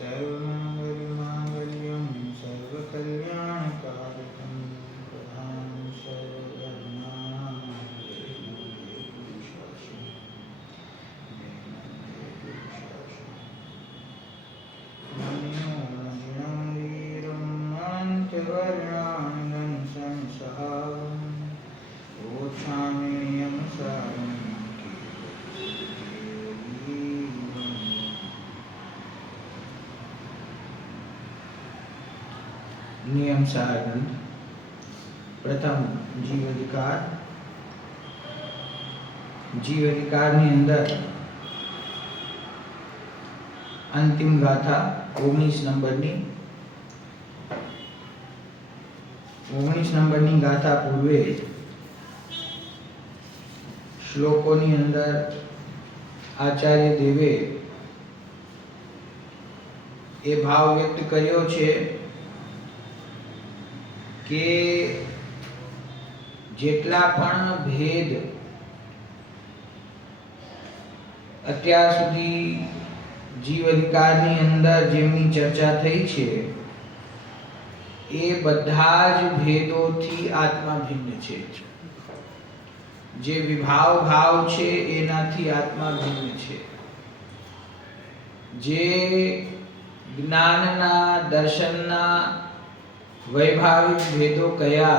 सर्वमङ्गलमाङ्गल्यं सर्वकल्याणकारकं प्रधानं सर्वधर्माणां मन्योन्नयनं वीरं मन्त्रवर्णानं संसहारं रोक्षाम्यहं सारं नियम सार ग्रंथ प्रथम जीव अधिकार अंदर अंतिम गाथा 19 नंबरनी गाथा पूर्वे श्लोकोनी अंदर आचार्य देवे ए भाव व्यक्त कर्यो छे के जेटला पण भेद અત્યાર સુધી જીવ અધિકારની અંદર જેમની ચર્ચા થઈ છે એ બધા જ ભેદોથી આત્મા ભિન્ન છે. જે વિભાવ ભાવ છે એનાથી આત્મા ભિન્ન છે. જે જ્ઞાનના દર્શનના वैभाविक भेदो कया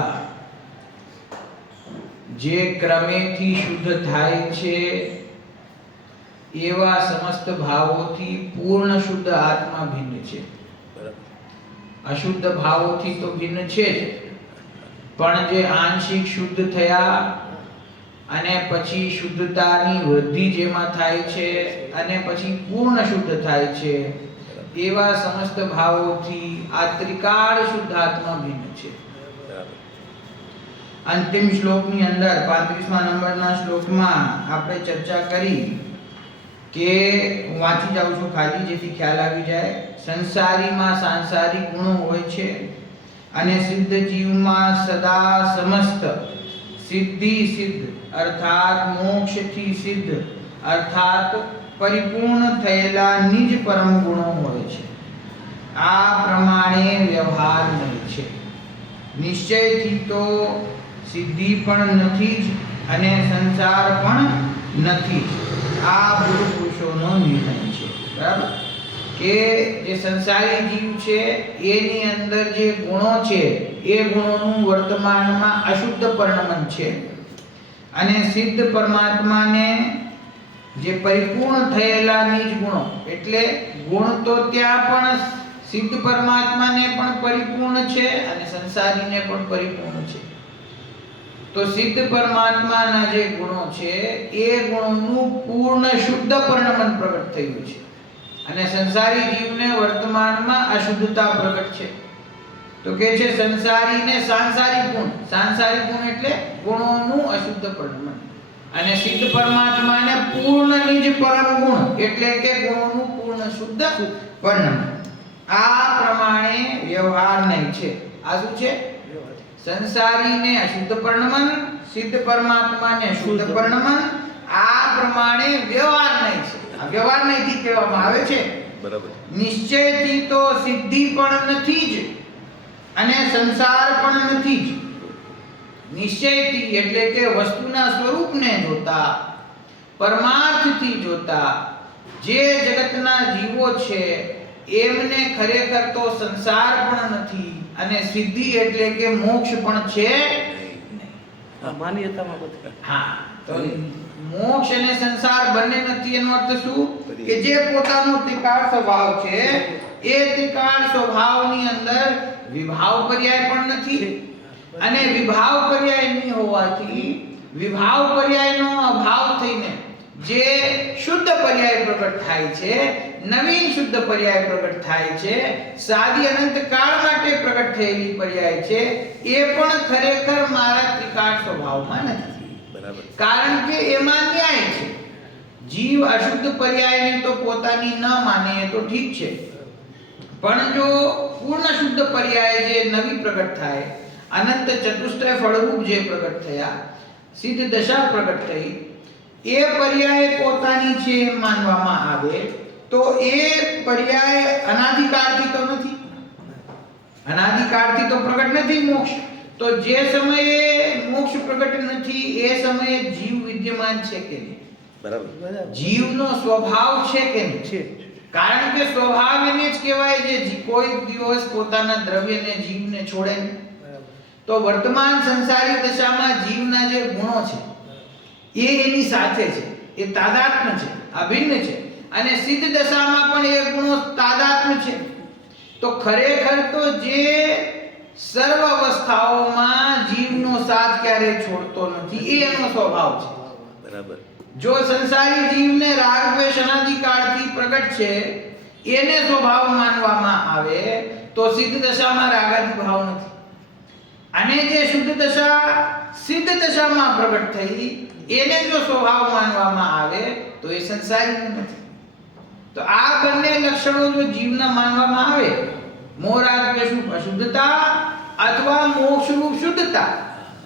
जे क्रमेथी शुद्ध थाय छे एवा समस्त भावोथी पूर्ण शुद्ध आत्मा भिन्न छे. अशुद्ध भावोथी तो भिन्न छे ज, पण जे आंशिक शुद्ध थया अने पछी शुद्धतानी वृद्धि जेमा थाय छे अने पछी पूर्ण शुद्ध थाय छे एवा समस्त भावोथी आ त्रिकाल शुद्ध आत्मा भिन्न छे. अंतिम श्लोकनी अंदर 35 नंबरना श्लोकमां आपणे चर्चा करी के हूँ वांची जाऊं छुं खाली जेथी ख्याल आवी जाय. संसारीमां सांसारिक गुणो होय छे अने सिद्ध जीवमां सदा समस्त सिद्धि सिद्ध अर्थात मोक्षथी सिद्ध अर्थात परिपूर्ण थयेला निज परम गुणो होय छे. आ प्रमाणे व्यवहार नहीं छे. निश्चयथी तो सिद्धि पण नथी ज अने संसार पण नथी ज. आ गुरु पुरुषोनो निर्णय छे. बराबर के जे संसारी जीव छे एनी अंदर जे गुणो छे ए गुणोनुं वर्तमानमां अशुद्ध परिणमन छे अने सिद्ध परमात्मा ने जे परिपूर्ण थयेला निज गुणो एटले गुण तो त्यां पण सिद्ध परमात्मा ने पण परिपूर्ण छे अने संसारी ने पण परिपूर्ण छे. तो सिद्ध परमात्मा ना जे गुणो छे ए गुणोनुं पूर्ण शुद्ध परिणमन प्रकट थयुं छे अने संसारी जीव ने वर्तमानमां अशुद्धता प्रकट छे. तो के छे संसारी ने सांसारिक गुण एटले गुणोनुं अशुद्ध परिणमन અને સિદ્ધ પરમાત્માને પૂર્ણ નિજ પરમ ગુણ એટલે કે ગુણોનું પૂર્ણ શુદ્ધ પરિણમન. આ પ્રમાણે વ્યવહાર નહીં છે. આ શું છે? સંસારીને અશુદ્ધ પરિણમન, સિદ્ધ પરમાત્માને શુદ્ધ પરિણમન. આ પ્રમાણે વ્યવહાર નહીં છે. આ વ્યવહાર નહીંથી કહેવામાં આવે છે. બરાબર. નિશ્ચયથી તો સિદ્ધિ પણ નથી જ અને સંસાર પણ નથી જ. निश्चयथी એટલે કે વસ્તુના સ્વરૂપને જોતા, પરમાર્થથી જોતા જે જગતના જીવો છે એમને ખરેખર તો સંસાર પણ નથી અને સિદ્ધિ એટલે કે મોક્ષ પણ છે નહીં. માન્યતામાં બધું. હા, તો મોક્ષ અને સંસાર બંને નથી એનો અર્થ શું? કે જે પોતાનો ત્રિકાળ સ્વભાવ છે એ ત્રિકાળ સ્વભાવની અંદર વિભાવ પર્યાય પણ નથી અને વિભાવ પર્યાય નહીં હોવાથી વિભાવ પર્યાયનો અભાવ થઈને જે શુદ્ધ પર્યાય પ્રગટ થાય છે, નવીન શુદ્ધ પર્યાય પ્રગટ થાય છે, સાદી અનંત કાળ માટે પ્રગટ થયેલી પર્યાય છે, એ પણ ખરેખર મારા ત્રિકાળ સ્વભાવમાં નથી. બરાબર. કારણ કે એમાં ન્યાય છે. જીવ અશુદ્ધ પર્યાયને તો પોતાની ન માને તો ઠીક છે, પણ જો પૂર્ણ શુદ્ધ પર્યાય જે નવી પ્રગટ થાય, અનંત ચતુષ્ટય ફળરૂપ જે પ્રગટ થયા, સિદ્ધ દશા પ્રગટ થઈ, એ પર્યાય પોતાની છે એમ માનવામાં આવે તો એ પર્યાય અનાદિકાળથી તો નથી, અનાદિકાળથી તો પ્રગટ નથી મોક્ષ. તો જે સમયે મોક્ષ પ્રગટ નથી એ સમયે જીવ વિદ્યમાન છે કે નહીં? બરાબર. જીવનો સ્વભાવ છે કે નહીં? છે. કારણ કે સ્વભાવ એને જ કહેવાય જે કોઈ દિવસ પોતાના દ્રવ્યને જીવને છોડે નહીં. તો વર્તમાન સંસારી દશામાં જીવના જે ગુણો છે એ એની સાથે છે, એ તાદાત્મ્ય છે, અભિન્ન છે, અને સિદ્ધ દશામાં પણ એ ગુણો તાદાત્મ્ય છે. તો ખરેખર તો જે સર્વ અવસ્થાઓમાં જીવનો સાથ ક્યારે છોડતો નથી એ એનો સ્વભાવ છે. બરાબર. જો સંસારી જીવને રાગ દ્વેષ અનાદિકાળથી પ્રગટ છે એને સ્વભાવ માનવામાં આવે તો સિદ્ધ દશામાં રાગાદિ ભાવ નથી. અને જે શુદ્ધ દશા સિદ્ધ દશામાં પ્રગટ થઈ એને જો સ્વભાવ માનવામાં આવે તો એ સંસારી નથી. તો આ બંને લક્ષણો જો જીવના માનવામાં આવે, મોરાગ દ્વેષરૂપ અશુદ્ધતા અથવા મોક્ષરૂપ શુદ્ધતા,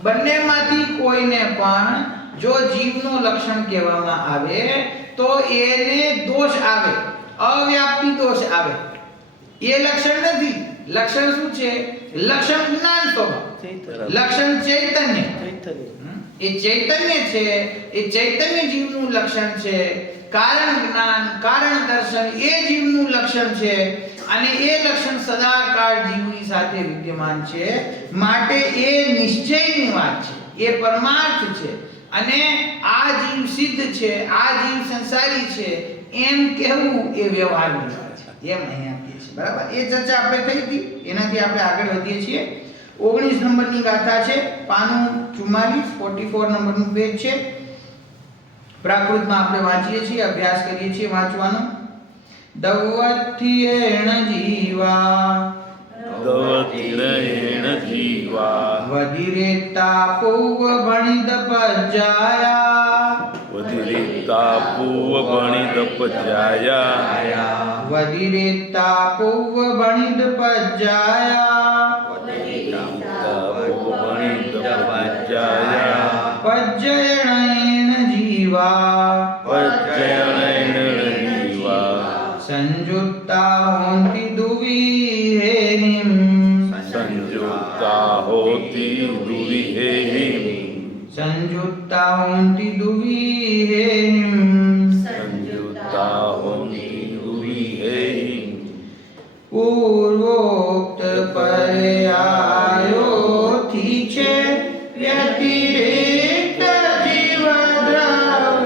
બંનેમાંથી કોઈને પણ જો જીવનો લક્ષણ કહેવામાં આવે તો એને દોષ આવે, અવ્યાપ્તિ દોષ આવે. એ લક્ષણ નથી. લક્ષણ શું છે? લક્ષણ જ્ઞાન સ્વભાવ, લક્ષણ ચૈતન્ય. એ ચૈતન્ય છે, એ ચૈતન્ય જીવનું લક્ષણ છે. કારણ જ્ઞાન, કારણ દર્શન એ જીવનું લક્ષણ છે, અને એ લક્ષણ સદાકાળ જીવની સાથે વિદ્યમાન છે. માટે એ નિશ્ચયની વાત છે, એ પરમાર્થ છે. અને આ જીવ સિદ્ધ છે, આ જીવ સંસારી છે એમ કહેવું એ વ્યવહારની વાત છે, એમ અહીંયા કહે છે. બરાબર. એ ચર્ચા આપણે થઈ હતી, એનાથી આપણે આગળ વધીએ છીએ. 19 નંબરની ગાથા છે, પાનું 44, 44 નંબરનું પેજ છે. પ્રાકૃતમાં આપણે વાંચીએ છીએ, અભ્યાસ કરીએ છીએ વાંચવાનો. દવત્યેણ જીવા દવતિરેણ જીવા વધિરેતા પૂવ ભણિત પજ્જાયા વધિરેતા પૂવ ભણિત પજ્જાયા વધિરેતા પૂવ ભણિત પજ્જાયા પજ્જયણેન જીવા સંયુક્તા હોંતિ દુવિહેહિમ સંયુક્તા હોતિ દુવિહેહિમ સંયુક્તા હોંતિ દુવિહેહિમ સંયુક્તા હોતિ દુવિહેહિમ પૂર્વોક્ત પર્યાયોથી છે વ્યતિરેક્ત જીવ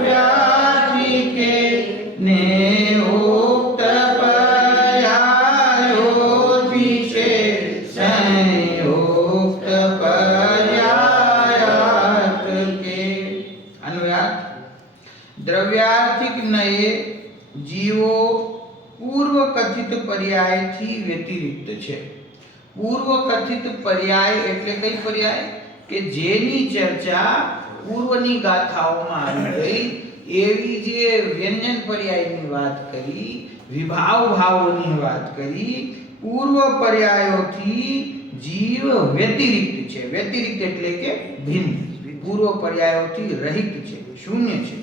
દ્રવ્યાધિકે ને ઉક્ત પર્યાયોથી છે સંયુક્ત પર્યાયાર્થ કે. અન્વયાર્થ. દ્રવ્યાર્થિક નયે જીવો પૂર્વ કથિત પર્યાયથી વ્યતિરિક્ત છે. પૂર્વ કથિત પર્યાય એટલે કઈ પર્યાય? કે જેની ચર્ચા પૂર્વની ગાથાઓમાં આવી ગઈ એવી જે વ્યંજન પર્યાયની વાત કરી, વિભાવ ભાવોની વાત કરી, પૂર્વ પર્યાયોથી જીવ વ્યતિરિક્ત છે. વ્યતિરિક્ત એટલે કે ભિન્ન, પૂર્વ પર્યાયોથી રહિત છે, શૂન્ય છે.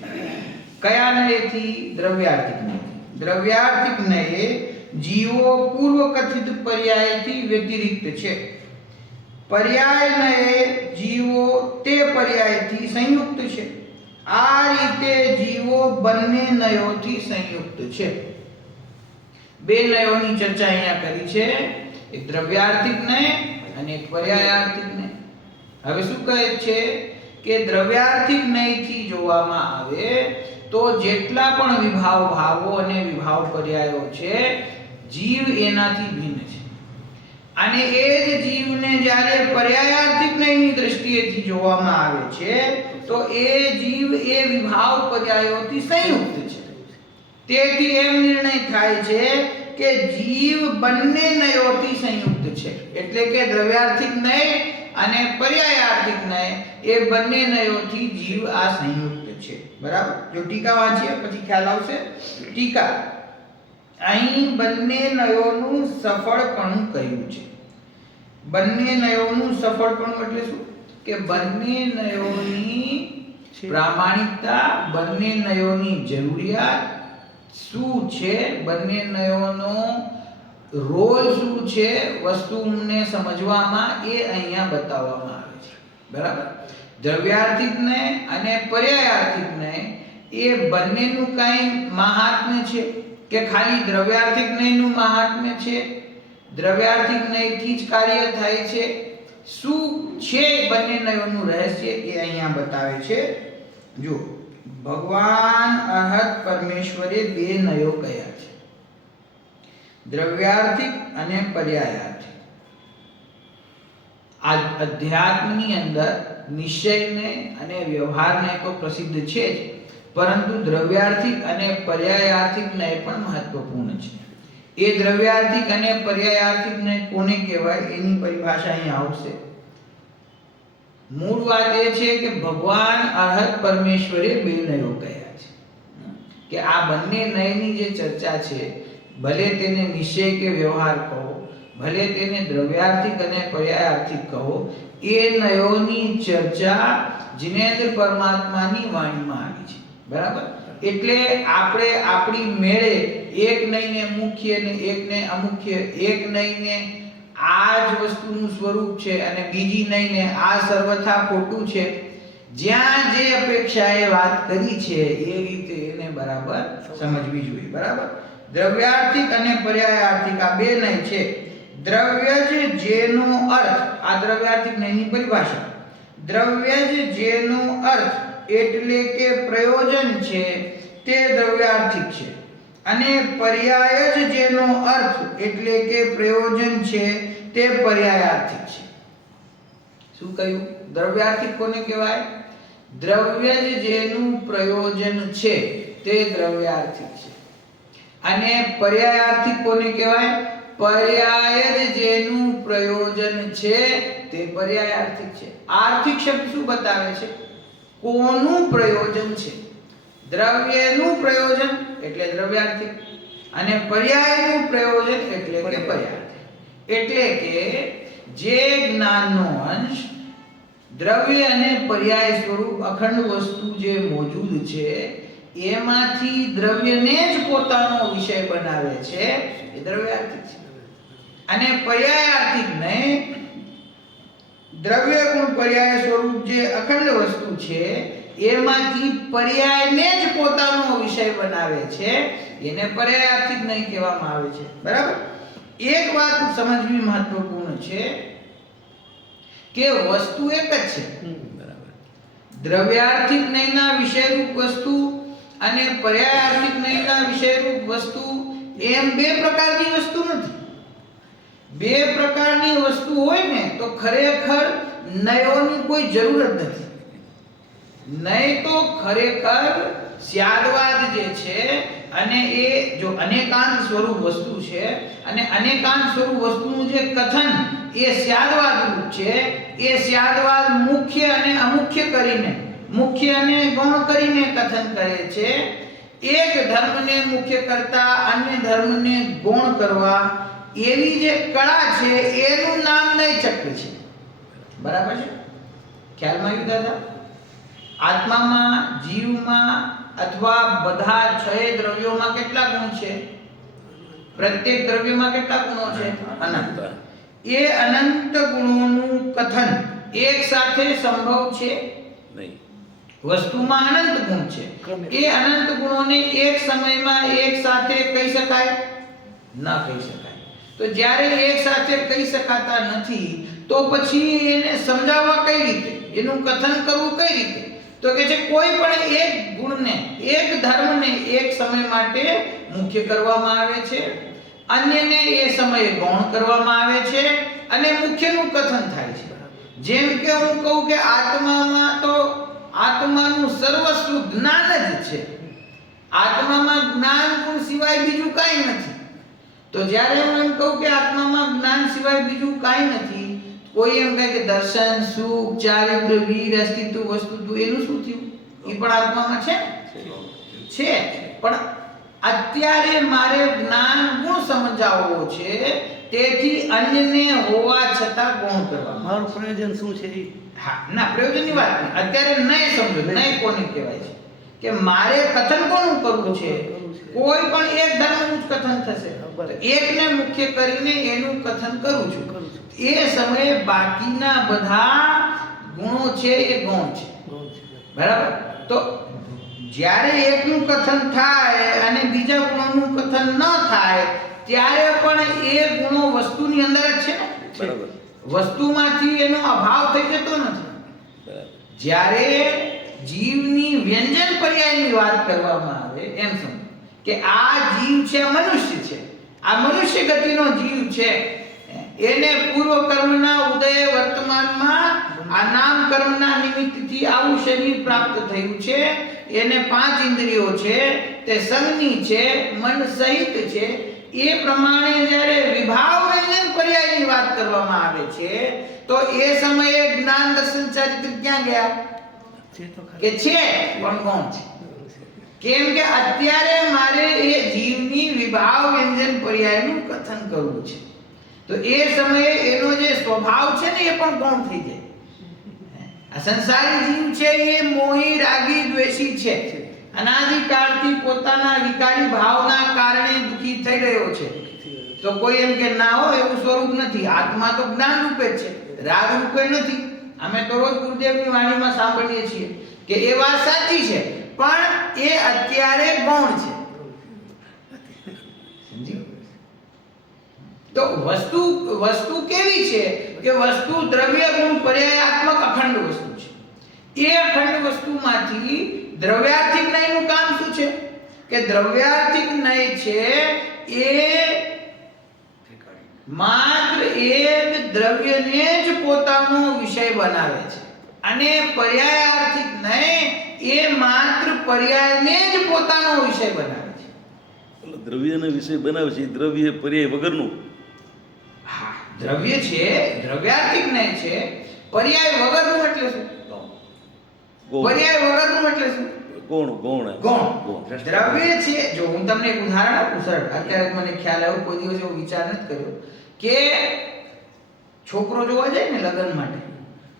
કયા નયથી? દ્રવ્યાર્થિક નયથી. દ્રવ્યાર્થિક નયે જીવો પૂર્વ કથિત પર્યાયથી વ્યતિરિક્ત છે. પર્યાય નયે જીવો તે પર્યાયથી સંયુક્ત છે. આ રીતે જીવો બંને નયોથી સંયુક્ત છે. બે નયોની ચર્ચા અહીંયા કરી છે, એક દ્રવ્યાર્થિક નય અને એક પર્યાયાર્થિક નય. હવે શું કહે છે કે દ્રવ્યાર્થિક નયથી જોવામાં આવે તો જેટલા પણ વિભાવ ભાવો અને વિભાવ પર્યાયો છે જીવ એનાથી ભિન્ન છે. અને એ જ જીવને જ્યારે પર્યાયાર્થિક નયની દ્રષ્ટિએથી જોવામાં આવે છે તો એ જીવ એ વિભાવ પર્યાયોથી સંયુક્ત છે. તેથી એમ નિર્ણય થાય છે કે જીવ બંને નયોથી સંયુક્ત છે. એટલે કે દ્રવ્યાર્થિક નય અને પર્યાયાર્થિક નય એ બંને નયોથી જીવ આ સંયુક્ત છે. બરાબર. જો ટીકા વાંચીએ પછી ખ્યાલ આવશે. ટીકા: અહીં બંને નયોનું સફળપણું કહ્યું છે. બંને નયોનું સફળપણું એટલે શું? કે બંને નયોની પ્રામાણિકતા, બંને નયોની જરૂરિયાત શું છે, બંને નયોનો રોલ શું છે વસ્તુને સમજવામાં, એ અહીંયા બતાવવામાં આવે છે. બરાબર. દ્રવ્યાર્થિક નય અને પર્યાયાર્થિક નય એ બંનેનું કાંઈ મહાત્મ્ય છે કે ખાલી દ્રવ્યાર્થિક નયનું મહાત્મ્ય છે? દ્રવ્યાર્થિક નયથી જ કાર્ય થાય છે? શું છે બંને નયોનું રહસ્ય એ અહીંયા બતાવે છે. જો ભગવાન અર્હત પરમેશ્વરે બે નયો કયા છે, દ્રવ્યાર્થિક અને પર્યાયાર્થિક. આ અધ્યાત્મની અંદર નિશ્ચયને અને વ્યવહારને તો પ્રસિદ્ધ છે જ, પરંતુ દ્રવ્યાર્થિક અને પર્યાયાર્થિક નય પણ મહત્વપૂર્ણ છે. એ દ્રવ્યાર્થિક અને પર્યાયાર્થિક નય કોને કહેવાય એની પરિભાષા અહીં આવશે. મૂળ વાત એ છે કે ભગવાન અર્હત પરમેશ્વરે બે નયો કયા છે. કે આ બંને નયની જે ચર્ચા છે, ભલે તેને નિશ્ચય કે વ્યવહાર કહો, ભલે તેને દ્રવ્યાર્થિક અને પર્યાયાર્થિક કહો, એ નયોની ચર્ચા જિનેન્દ્ર પરમાત્માની વાણીમાં આવી છે. બરાબર. એટલે આપણે આપણી મેળે એક નયને મુખ્ય ને એકને અમુખ્ય, એક નયને આ જ વસ્તુનું સ્વરૂપ છે અને બીજી નયને આ સર્વથા ખોટું છે, જ્યાં જે અપેક્ષાએ વાત કરી છે એ રીતે એને બરાબર સમજવી જોઈએ. બરાબર. દ્રવ્યાર્થિક અને પર્યાયાર્થિક આ બે નય છે. દ્રવ્ય જ જેનો અર્થ, આ દ્રવ્યાર્થિક નયની પરિભાષા, દ્રવ્ય જ જેનો અર્થ એટલે કે પ્રયોજન છે તે દ્રવ્યાર્થિક છે, અને પર્યાય જ જેનો અર્થ એટલે કે પ્રયોજન છે તે પર્યાયાર્થિક છે. શું કહ્યું? દ્રવ્યાર્થિક કોને કહેવાય? દ્રવ્ય જ જેનું પ્રયોજન છે તે દ્રવ્યાર્થિક છે. અને પર્યાયાર્થિક કોને કહેવાય? પર્યાય જ જેનું પ્રયોજન છે તે પર્યાયાર્થિક છે. આર્થિક શબ્દ શું બતાવે છે? કોનું પ્રયોજન છે. દ્રવ્યનું પ્રયોજન એટલે દ્રવ્યાર્થિક, અને પર્યાયનું પ્રયોજન એટલે કે પર્યાયાર્થિક. એટલે કે જે જ્ઞાનનો અંશ દ્રવ્ય અને પર્યાય સ્વરૂપ અખંડ વસ્તુ જે મોજૂદ છે એમાંથી દ્રવ્યને જ પોતાનો વિષય બનાવે છે એ દ્રવ્યાર્થિક છે. અને પર્યાયાર્થિક નય દ્રવ્ય ગુણ પર્યાય સ્વરૂપ જે અખંડ વસ્તુ છે એમાંથી પર્યાયને જ પોતાનો વિષય બનાવે છે, એને પર્યાયાર્થિક નય કહેવામાં આવે છે. બરાબર. એક વાત સમજવી મહત્વપૂર્ણ છે કે વસ્તુ એક જ છે. બરાબર. દ્રવ્યાર્થિક નયના વિષયરૂપ વસ્તુ અને પર્યાયાર્થિક નયના વિષયરૂપ વસ્તુ એમ બે પ્રકારની વસ્તુ નથી. બે પ્રકારની વસ્તુ હોય ને તો ખરેખર નયોની કોઈ જરૂર જ નથી. નય તો ખરેખર સ્યાદવાદ જે છે, અને એ જો અનેકાંત સ્વરૂપ વસ્તુ છે, અને અનેકાંત સ્વરૂપ વસ્તુનું જે કથન એ સ્યાદવાદ રૂપ છે. એ સ્યાદવાદ મુખ્ય અને અમુખ્ય કરીને, મુખ્ય અને ગૌણ કરીને કથન કરે છે. એક ધર્મને મુખ્ય કરતા અન્ય ધર્મને ગૌણ કરવા એવી જે કળા છે એનું નામ નય ચક્ર છે. બરાબર છે? ખ્યાલમાં આવ્યું દાદા? આત્મામાં, જીવમાં અથવા બધા 6 દ્રવ્યોમાં કેટલા ગુણ છે? પ્રત્યેક દ્રવ્યમાં કેટલા ગુણો છે? અનંત. એ અનંત ગુણોનું કથન એક સાથે સંભવ છે નહીં. વસ્તુમાં અનંત ગુણ છે, એ અનંત ગુણોને એક સમયમાં એક સાથે કહી શકાય? ન કહી શકાય. તો જ્યારે એક સાથે કહી શકાતા નથી તો પછી એને સમજાવવા કઈ રીતે, એનું કથન કરવું કઈ રીતે? તો કે છે કોઈ પણ એક ગુણને, એક ધર્મને એક સમય માટે મુખ્ય કરવામાં આવે છે, અન્યને એ સમયે ગૌણ કરવામાં આવે છે અને મુખ્યનું કથન થાય છે. જેમ કે હું કહું કે આત્મામાં તો આત્માનું સર્વસ્વ જ્ઞાન જ છે. આત્મામાં જ્ઞાન ગુણ સિવાય બીજું કાંઈ નથી. તો જ્યારે હું એમ કહું કે આત્મામાં જ્ઞાન સિવાય બીજું કાંઈ નથી, કોઈ એમ કહે કે દર્શન, સુખ, ચારિત્ર, વીર, અસ્તિત્વ, વસ્તુત્વ, એનું શું થયું? એ પણ આત્મામાં છે છે. પણ અત્યારે મારે જ્ઞાન ગુણ સમજાવવો છે, તેથી અન્યને હોવા છતાં ગુણ કરવા. મારું પ્રયોજન શું છે એ? હા, ના, પ્રયોજનની વાત નહીં. અત્યારે નહીં સમજો. નહીં કોને કહેવાય છે કે મારે કથન કોનું કરવું છે? કોઈ પણ એક ધર્મનું જ કથન થશે. એકને મુખ્ય કરીને એનું કથન કરું છું. એ સમયે બાકીના બધા ગુણો છે એ ગૌણ છે. બરાબર? તો જ્યારે એકનું કથન થાય અને બીજા ગુણોનું કથન ન થાય, ત્યારે પણ એ ગુણો વસ્તુની અંદર જ છે ને. બરાબર. વસ્તુમાંથી એનો અભાવ થઈ જતો નથી. જ્યારે જીવની વ્યંજન પર્યાયની વાત કરવામાં આવે, એમ સમજો કે આ જીવ છે, મનુષ્ય છે, આ મનુષ્ય ગતિનો જીવ છે. એને પૂર્વ કર્મના ઉદય વર્તમાનમાં આ નામ કર્મના નિમિત્તથી આવું શરીર પ્રાપ્ત થયું છે. એને 5 ઇન્દ્રિયો છે, તે સંગની છે, મન સહિત છે. એ પ્રમાણે જ્યારે વિભાવ વ્યંજન પર્યાયની વાત કરવામાં આવે છે, તો એ સમયે જ્ઞાન, દર્શન, ચારિત્ર ક્યાં ગયા? કે છે પણ કોણ છે? કેમ કે અત્યારે મારે એ જીવની વિભાવ વ્યંજન પર્યાયનું કથન કરવું છે. તો એ સમયે એનો જે સ્વભાવ છે ને, એ પણ કોણ થઈ જાય? આ સંસારી જીવ છે એ મોહી, રાગી, દ્વેષી છે. અનાદિકાળથી પોતાના વિકારી ભાવના કારણે દુઃખી થઈ રહ્યો છે. તો કોઈ એમ કે ના હો, એવું સ્વરૂપ નથી. આત્મા તો જ્ઞાન રૂપે જ છે, રાગ રૂપે નથી. અમે તો રોજ ગુરુદેવની વાણીમાં સાંભળીએ છીએ કે એ વાત સાચી છે, પણ એ અત્યારે ગૌણ છે. સમજી? તો વસ્તુ કેવી છે કે વસ્તુ દ્રવ્ય ગુણ પર્યાયાત્મક અખંડ વસ્તુ છે. એ અખંડ વસ્તુમાંથી દ્રવ્યાર્થિક નયનું કામ શું છે કે દ્રવ્યાર્થિક નય છે એ માત્ર એક દ્રવ્યને જ પોતાનો વિષય બનાવે છે, અને પર્યાયાર્થિક નય એ માત્ર પર્યાયને જ પોતાનો વિષય બનાવે છે. એટલે દ્રવ્યનો વિષય બનાવે છે, દ્રવ્ય પર્યાય વગરનું. હા, દ્રવ્ય છે, દ્રવ્યાર્થિક નય છે. પર્યાય વગરનું એટલે શું? પર્યાય વગરનું એટલે શું? ગૌણ. દ્રવ્ય છે. જો હું તમને એક ઉદાહરણ આપું સર, અત્યારે મને ખ્યાલ આવ્યો, કોઈ દિવસ એવો વિચાર નથી કર્યો કે છોકરો જોવા જાય ને લગ્ન માટે,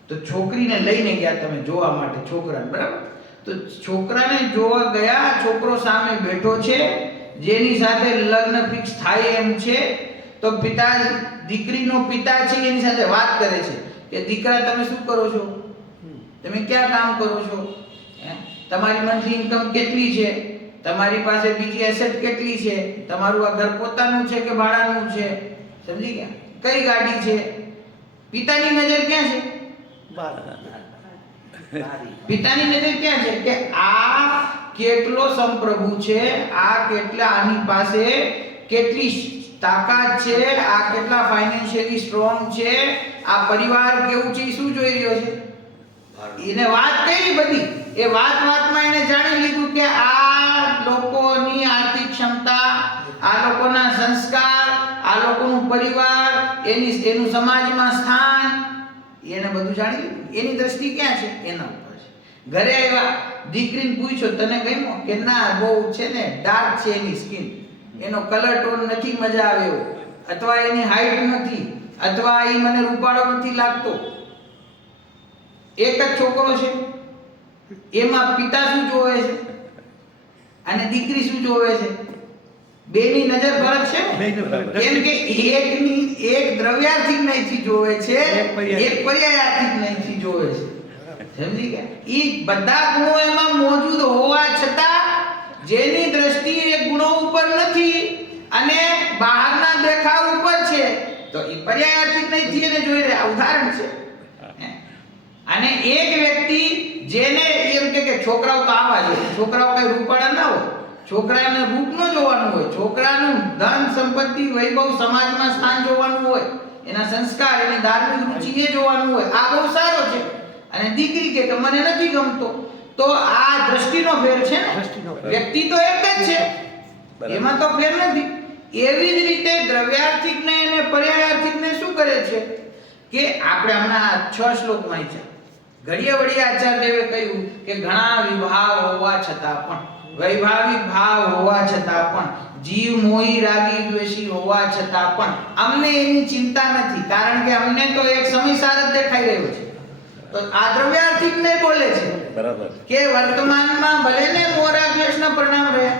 તો છોકરીને લઈને ગયા તમે જોવા માટે છોકરાને, બરાબર? તો છોકરાને જોવા ગયા, છોકરો સામે બેઠો છે, જેની સાથે લગ્ન ફિક્સ થાય એમ છે. તો દીકરીનો પિતા છે એની સાથે વાત કરે છે કે દીકરા, તમે શું કરો છો? તમે ક્યાં કામ કરો છો? તમારી મંથલી ઇન્કમ કેટલી છે? તમારી પાસે બીજી એસેટ કેટલી છે? તમારું આ ઘર પોતાનું છે કે ભાડાનું છે? સમજી ગયા? કઈ ગાડી છે? પિતાની નજર ક્યાં છે? પિતાની નજર ક્યાં છે કે આ કેટલો સંપ્રભુ છે, આ કેટલા, આની પાસે કેટલી તાકાત છે, આ કેટલા ફાઇનાન્શિયલી સ્ટ્રોંગ છે, આ પરિવાર કેવું છે, શું જોઈ રહ્યો છે? એને વાત કરી બધી. એ વાતમાં એને જાણી લીધું કે આ લોકોની આર્થિક ક્ષમતા, આ લોકોના સંસ્કાર, આ લોકોનું પરિવાર, એનું સમાજમાં સ્થાન, એને બધું જાણી લીધું. એની દ્રષ્ટિ ક્યાં છે? એના ઉપર છે. ઘરે આવ્યા, દીકરીને પૂછ્યો તને ગમ્યો કે ના, બહુ છે ને ડાર્ક છે એની સ્કિન, એનો કલર ટોન નથી મજા આવે એવો, અથવા એની હાઈટ નથી, અથવા એ મને રૂપાળો નથી લાગતો. એક જ છોકરો છે, એમાં પિતા શું જોવે છે અને દીકરી શું જોવે છે? બેની નજર ફરક છે. કેમ કે એક દ્રવ્યાર્થિક નયથી જોવે છે, એક પર્યાયાર્થિક નયથી જોવે છે. સમજી ગયા? એ બધા ગુણો એમાં મોજૂદ હોવા છતાં જેની દ્રષ્ટિ એ ગુણો ઉપર નથી અને બહારના દેખાવ ઉપર છે, તો એ પર્યાયાર્થિક નયથી એને જોઈ રહ્યા. ઉદાહરણ છે. અને એક વ્યક્તિ જેને એમ કે છોકરાઓ તો આવા છે, છોકરાઓ કઈ રૂપાળા ના હોય, છોકરાને રૂપ ન જોવાનું હોય, છોકરાનું ધન સંપત્તિ વૈભવ સમાજમાં સ્થાન જોવાનું હોય, એના સંસ્કાર એની ધાર્મિક રુચિ એ જોવાનું હોય. આ બહુ સારો છે. અને દીકરી કે મને નથી ગમતો, તો આ દ્રષ્ટિનો ફેર છે ને, વ્યક્તિ તો એક જ છે, એમાં તો ફેર નથી. એવી જ રીતે દ્રવ્યાર્થિક ને અને પર્યાયાર્થિક ને શું કરે છે કે આપણે હમણાં 6 શ્લોક વાંચ્યા. ઘડીએ વળી આચાર્યદેવે કહ્યું કે ઘણા વિભાવ હોવા છતાં પણ, વૈભાવિક ભાવ હોવા છતાં પણ, જીવ મોહી રાગી દ્વેષી હોવા છતાં પણ અમને એની ચિંતા નથી, કારણ કે અમને તો એક સમયસાર જ દેખાઈ રહ્યો છે. તો આ દ્રવ્યાર્થિક ને બોલે છે બરાબર કે વર્તમાનમાં ભલે ને મોહ રાગ દ્વેષના પરિણામ રહ્યા,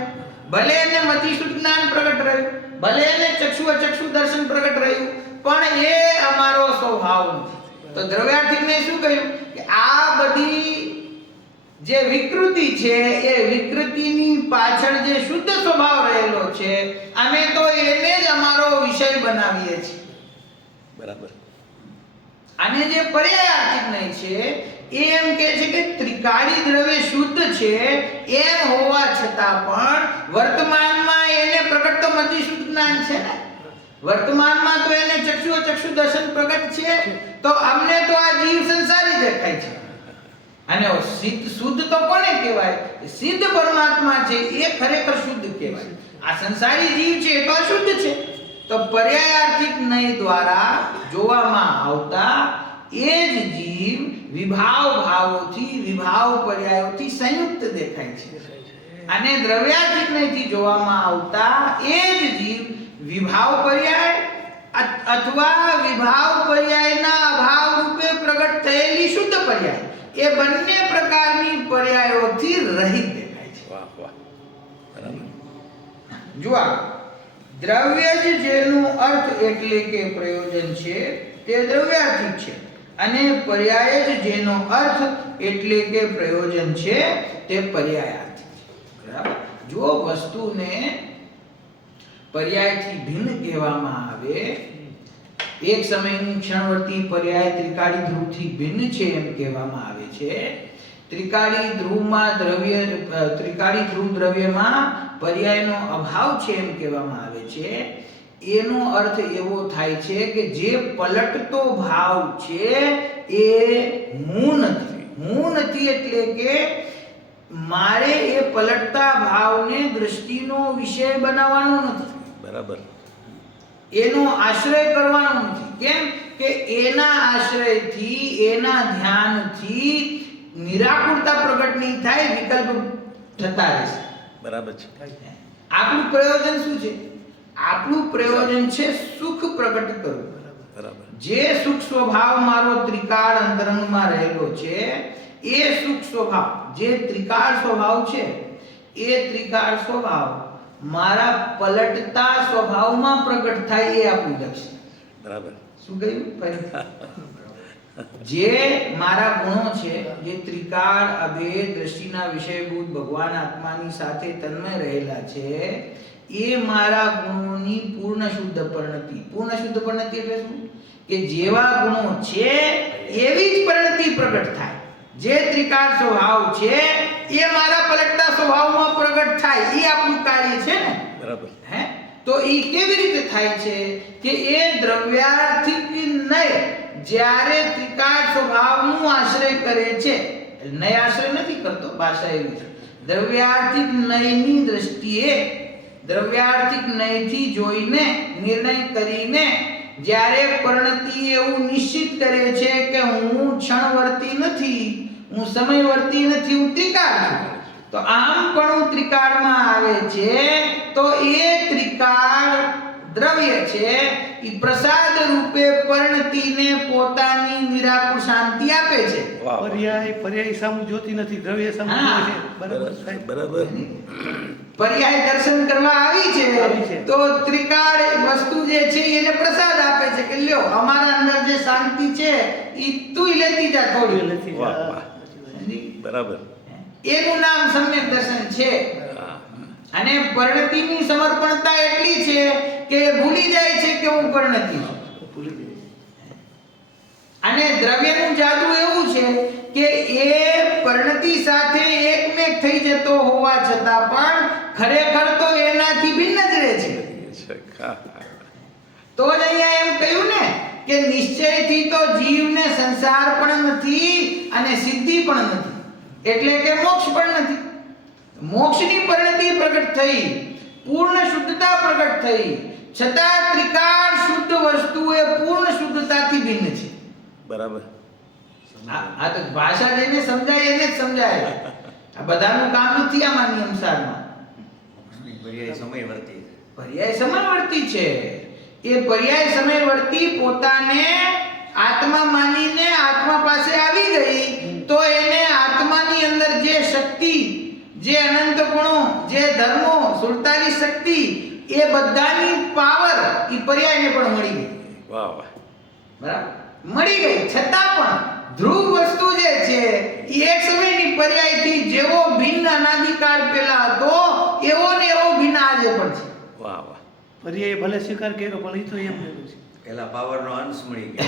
ભલે એને મતિ શુદ્ધ જ્ઞાન પ્રગટ રહ્યું, ભલે એને ચક્ષુ અચક્ષુ દર્શન પ્રગટ રહ્યું, પણ એ અમારો સ્વભાવ નથી. તો દ્રવ્યાર્થિકને શું કહ્યું કે આ બધી જે વિકૃતિ છે એ વિકૃતિની પાછળ જે શુદ્ધ સ્વભાવ રહેલો છે, અમે તો એને જ અમારો વિષય બનાવીએ છીએ. બરાબર. અને જે પર્યાયાર્થિક નહીં છે એ એમ કહે છે કે ત્રિકાળી દ્રવ્ય શુદ્ધ છે એમ હોવા છતાં પણ વર્તમાનમાં એને પ્રગટ તો મતિ શુદ્ધ જ્ઞાન છે ને, વર્તમાનમાં તો એને ચક્ષુ દર્શન પ્રગટ છે, તો અમને તો આ જીવ સંસારી દેખાય છે. અને શુદ્ધ તો કોને કહેવાય? સિદ્ધ પરમાત્મા છે એ ખરેખર શુદ્ધ કહેવાય. આ સંસારી જીવ છે એ તો અશુદ્ધ છે. તો પર્યાયાર્થિક નય દ્વારા જોવામાં આવતા એ જ જીવ વિભાવ ભાવોથી, વિભાવ પર્યાયોથી સંયુક્ત દેખાય છે. અને દ્રવ્યાર્થિક નયથી જોવામાં આવતા એ જ જીવ વિભાવ પર્યાય અથવા વિભાવ પર્યાયના અભાવ રૂપે પ્રગટ થયેલી શુદ્ધ પર્યાય, એ બંને પ્રકારની પર્યાયોથી રહિત દેખાય છે. વાહ વાહ. બરાબર. જુઓ, દ્રવ્ય જ જેનું અર્થ એટલે કે પ્રયોજન છે તે દ્રવ્યાર્થિક છે, અને પર્યાય જ જેનો અર્થ એટલે કે પ્રયોજન છે તે પર્યાયાર્થિક છે. બરાબર. જો વસ્તુને પર્યાયથી ભિન્ન કહેવામાં આવે, એક સમયનું ક્ષણવર્તી પર્યાય ત્રિકાળી ધ્રુવથી ભિન્ન છે એમ કહેવામાં આવે છે. ત્રિકાળી ધ્રુવ દ્રવ્યમાં પર્યાયનો અભાવ છે એમ કહેવામાં આવે છે. એનો અર્થ એવો થાય છે કે જે પલટતો ભાવ છે એ હું નથી એટલે કે મારે એ પલટતા ભાવને દૃષ્ટિનો વિષય બનાવવાનો નથી. બરાબર. એનો આશ્રય કરવાનો નથી. કેમ કે એના આશ્રયથી, એના ધ્યાનથી નિરાકુરતા પ્રગટ નહીં થાય, વિકલ્પ થતા રહેશે. બરાબર છે. આપણું પ્રયોજન શું છે? આપણું પ્રયોજન છે સુખ પ્રગટ કરવું. બરાબર. જે સુખ સ્વભાવ મારો ત્રિકાળ અંતરંગમાં રહેલો છે, એ સુખ સ્વભાવ, જે ત્રિકાળ સ્વભાવ છે, એ ત્રિકાળ સ્વભાવ મારા પલટતા સ્વભાવમાં પ્રગટ થાય, એ આપણું લક્ષ્ય. બરાબર. શું કહ્યું? જે મારા ગુણો છે, જે ત્રિકાળ અભેદ દ્રષ્ટિના વિષયભૂત ભગવાન આત્માની સાથે તન્મય રહેલા છે, એ મારા ગુણોની પૂર્ણ શુદ્ધ પરિણતિ. પૂર્ણ શુદ્ધ પરિણતિ એટલે શું? કે જેવા ગુણો છે એવી જ પરિણતિ પ્રગટ થાય. જે ત્રિકાળ સ્વભાવ છે એ મારા પલટતા સ્વભાવમાં પ્રગટ થાય, એ આપણું કાર્ય છે ને. બરાબર. હે? તો એ કેવી રીતે થાય છે કે એ દ્રવ્યાર્થિક નય જ્યારે ત્રિકાળ સ્વભાવનું આશ્રય કરે છે, નય આશ્રય નથી કરતો, ભાષા એવી છે. દ્રવ્યાર્થિક નયની દ્રષ્ટિએ, દ્રવ્યાર્થિક નયથી જોઈને, નિર્ણય કરીને જ્યારે પરિણતિ એવું નિશ્ચિત કરે છે કે હું ક્ષણવર્તી નથી, હું સમયવર્તી નથી, હું ત્રિકાળ છું. તો આમ પણ હું ત્રિકાળમાં આવે છે, તો એ ત્રિકાળ દ્રવ્ય છે એ પ્રસાદ રૂપે પરિણતિને પોતાની નિરાકુર શાંતિ આપે છે. પર્યાય સામું જોતી નથી, દ્રવ્ય સામું જોવે છે. બરાબર સાહેબ. બરાબર. પર્યાય દર્શન કરવા આવી છે, તો ત્રિકાળ વસ્તુ જે છે એને પ્રસાદ આપે છે કે લ્યો, અમારા અંદર જે શાંતિ છે ઈ તું લેતી જા થોડી. વાહ વાહ. બરાબર. એનું નામ સમ્યક દર્શન છે. અને પરિણતિની સમર્પણતા એટલી છે કે ભૂલી જાય છે કે હું પરિણતિ છું. અને દ્રવ્યનું જાદુ એવું છે કે એ પરિણતિ સાથે એકમેક થઈ જતો હોવા છતાં પણ ખરેખર તો એનાથી ભિન્ન જ રહે છે. હા, તો જ અહીંયા એમ કહ્યું ને કે નિશ્ચયથી તો જીવને સંસાર પણ નથી અને સિદ્ધિ પણ નથી, એટલે કે મોક્ષ પણ નથી. મોક્ષની પરિણતિ પ્રગટ થઈ, પૂર્ણ શુદ્ધતા પ્રગટ થઈ, છતાં ત્રિકાળ શુદ્ધ વસ્તુ એ પૂર્ણ શુદ્ધતાથી ભિન્ન છે. બરાબર. આ તો ભાષા જેને સમજાય એને જ સમજાય. આ બધાનું કામ નથી આમાં નિયમસારમાં. પર્યાય સમયવર્તી પર્યાય સમયવર્તી છે. એ પર્યાય સમયવર્તી પોતાને આત્મા માનીને આત્મા પાસે આવી ગઈ તો એને આત્માની અંદર જે શક્તિ, જે અનંત ગુણો, જે ધર્મો, સુરતાની શક્તિ, એ બધાની પાવર એ પર્યાયને પણ મળી ગઈ. વાહ વાહ. બરાબર મળી ગઈ. છતાં પણ ધ્રુવ વસ્તુ જે છે એ એક સમયની પર્યાયથી જેવો ભિન્ન અનાદિકાળ પહેલા હતો એવો ને એવો ભિન્ન આજે પણ છે. વાહ વાહ. પર્યાય ભલે સ્વીકાર કર્યો પણ એ તો એમ કહેલું છે. પેલા પાવરનો અંશ મળી ગયો.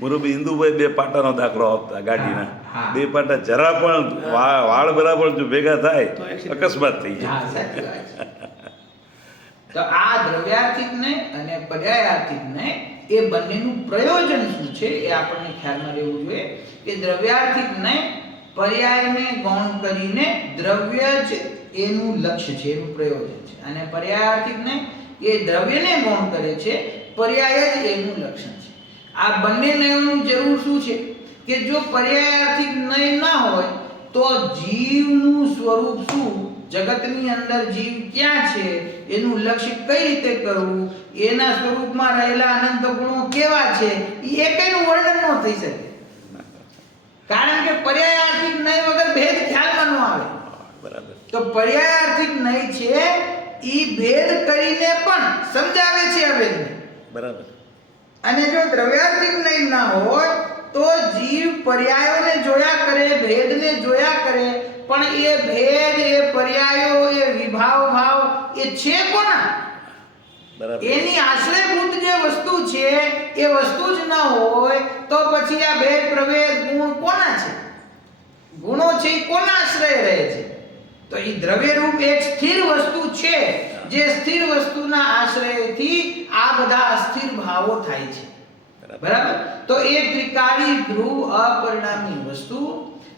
મુરબી હિન્દુભાઈ બે પાટાનો દાખલો આપતા ગાડીના. હા. બે પાટા જરા પણ વાળ બરાબર જો ભેગા થાય તો અકસ્માત થઈ હા, જાય. સાચી વાત છે. તો આ દ્રવ્યાર્થિક ને અને પર્યાયાર્થિક ને એ બંનેનું પ્રયોજન શું છે એ આપણને ખ્યાલમાં રહેવું જોઈએ કે દ્રવ્યાર્થિક ને પર્યાયને ગૌણ કરીને દ્રવ્ય જ એનું લક્ષ્ય છે, એનું પ્રયોજન છે, અને પર્યાયાર્થિક ને એ દ્રવ્યને ગૌણ કરે છે, પર્યાય જ એનું લક્ષણ છે. આ બંને નયનું જરૂર શું છે કે જો પર્યાયાર્થિક નય ના હોય તો જીવનું સ્વરૂપ શું, જગતની અંદર જીવ ક્યાં છે, એનું લક્ષ્ય કઈ રીતે કરવું, એના સ્વરૂપમાં રહેલા અનંત ગુણો કેવા છે, એ એકેયનું વર્ણન ન થઈ શકે. કારણ કે પર્યાયાર્થિક નય વગર ભેદ ખ્યાલમાં ન આવે. બરાબર. તો પર્યાયાર્થિક નય છે ઈ ભેદ કરીને પણ સમજાવે છે અભેદને. બરાબર. અને જો દ્રવ્યાર્થિક નય ના હોય તો જીવ પર્યાયોને જોયા કરે, ભેદને જોયા કરે, પણ એ ભેદ, એ પર્યાયો, એ વિભાવ ભાવ એ છે કોના? બરાબર. એની આશ્રયભૂત જે વસ્તુ છે એ વસ્તુ જ ન હોય તો પછી આ ભેદ પ્રભેદ ગુણ કોના છે? ગુણો છે એ કોના આશ્રય રહે છે? તો એ દ્રવ્ય રૂપ એક સ્થિર વસ્તુ છે, જે સ્થિર વસ્તુના આશ્રયથી આ બધા અસ્થિર ભાવો થાય છે. બરાબર. તો એ ત્રિકાળી ધ્રુવ અપરિણામી વસ્તુ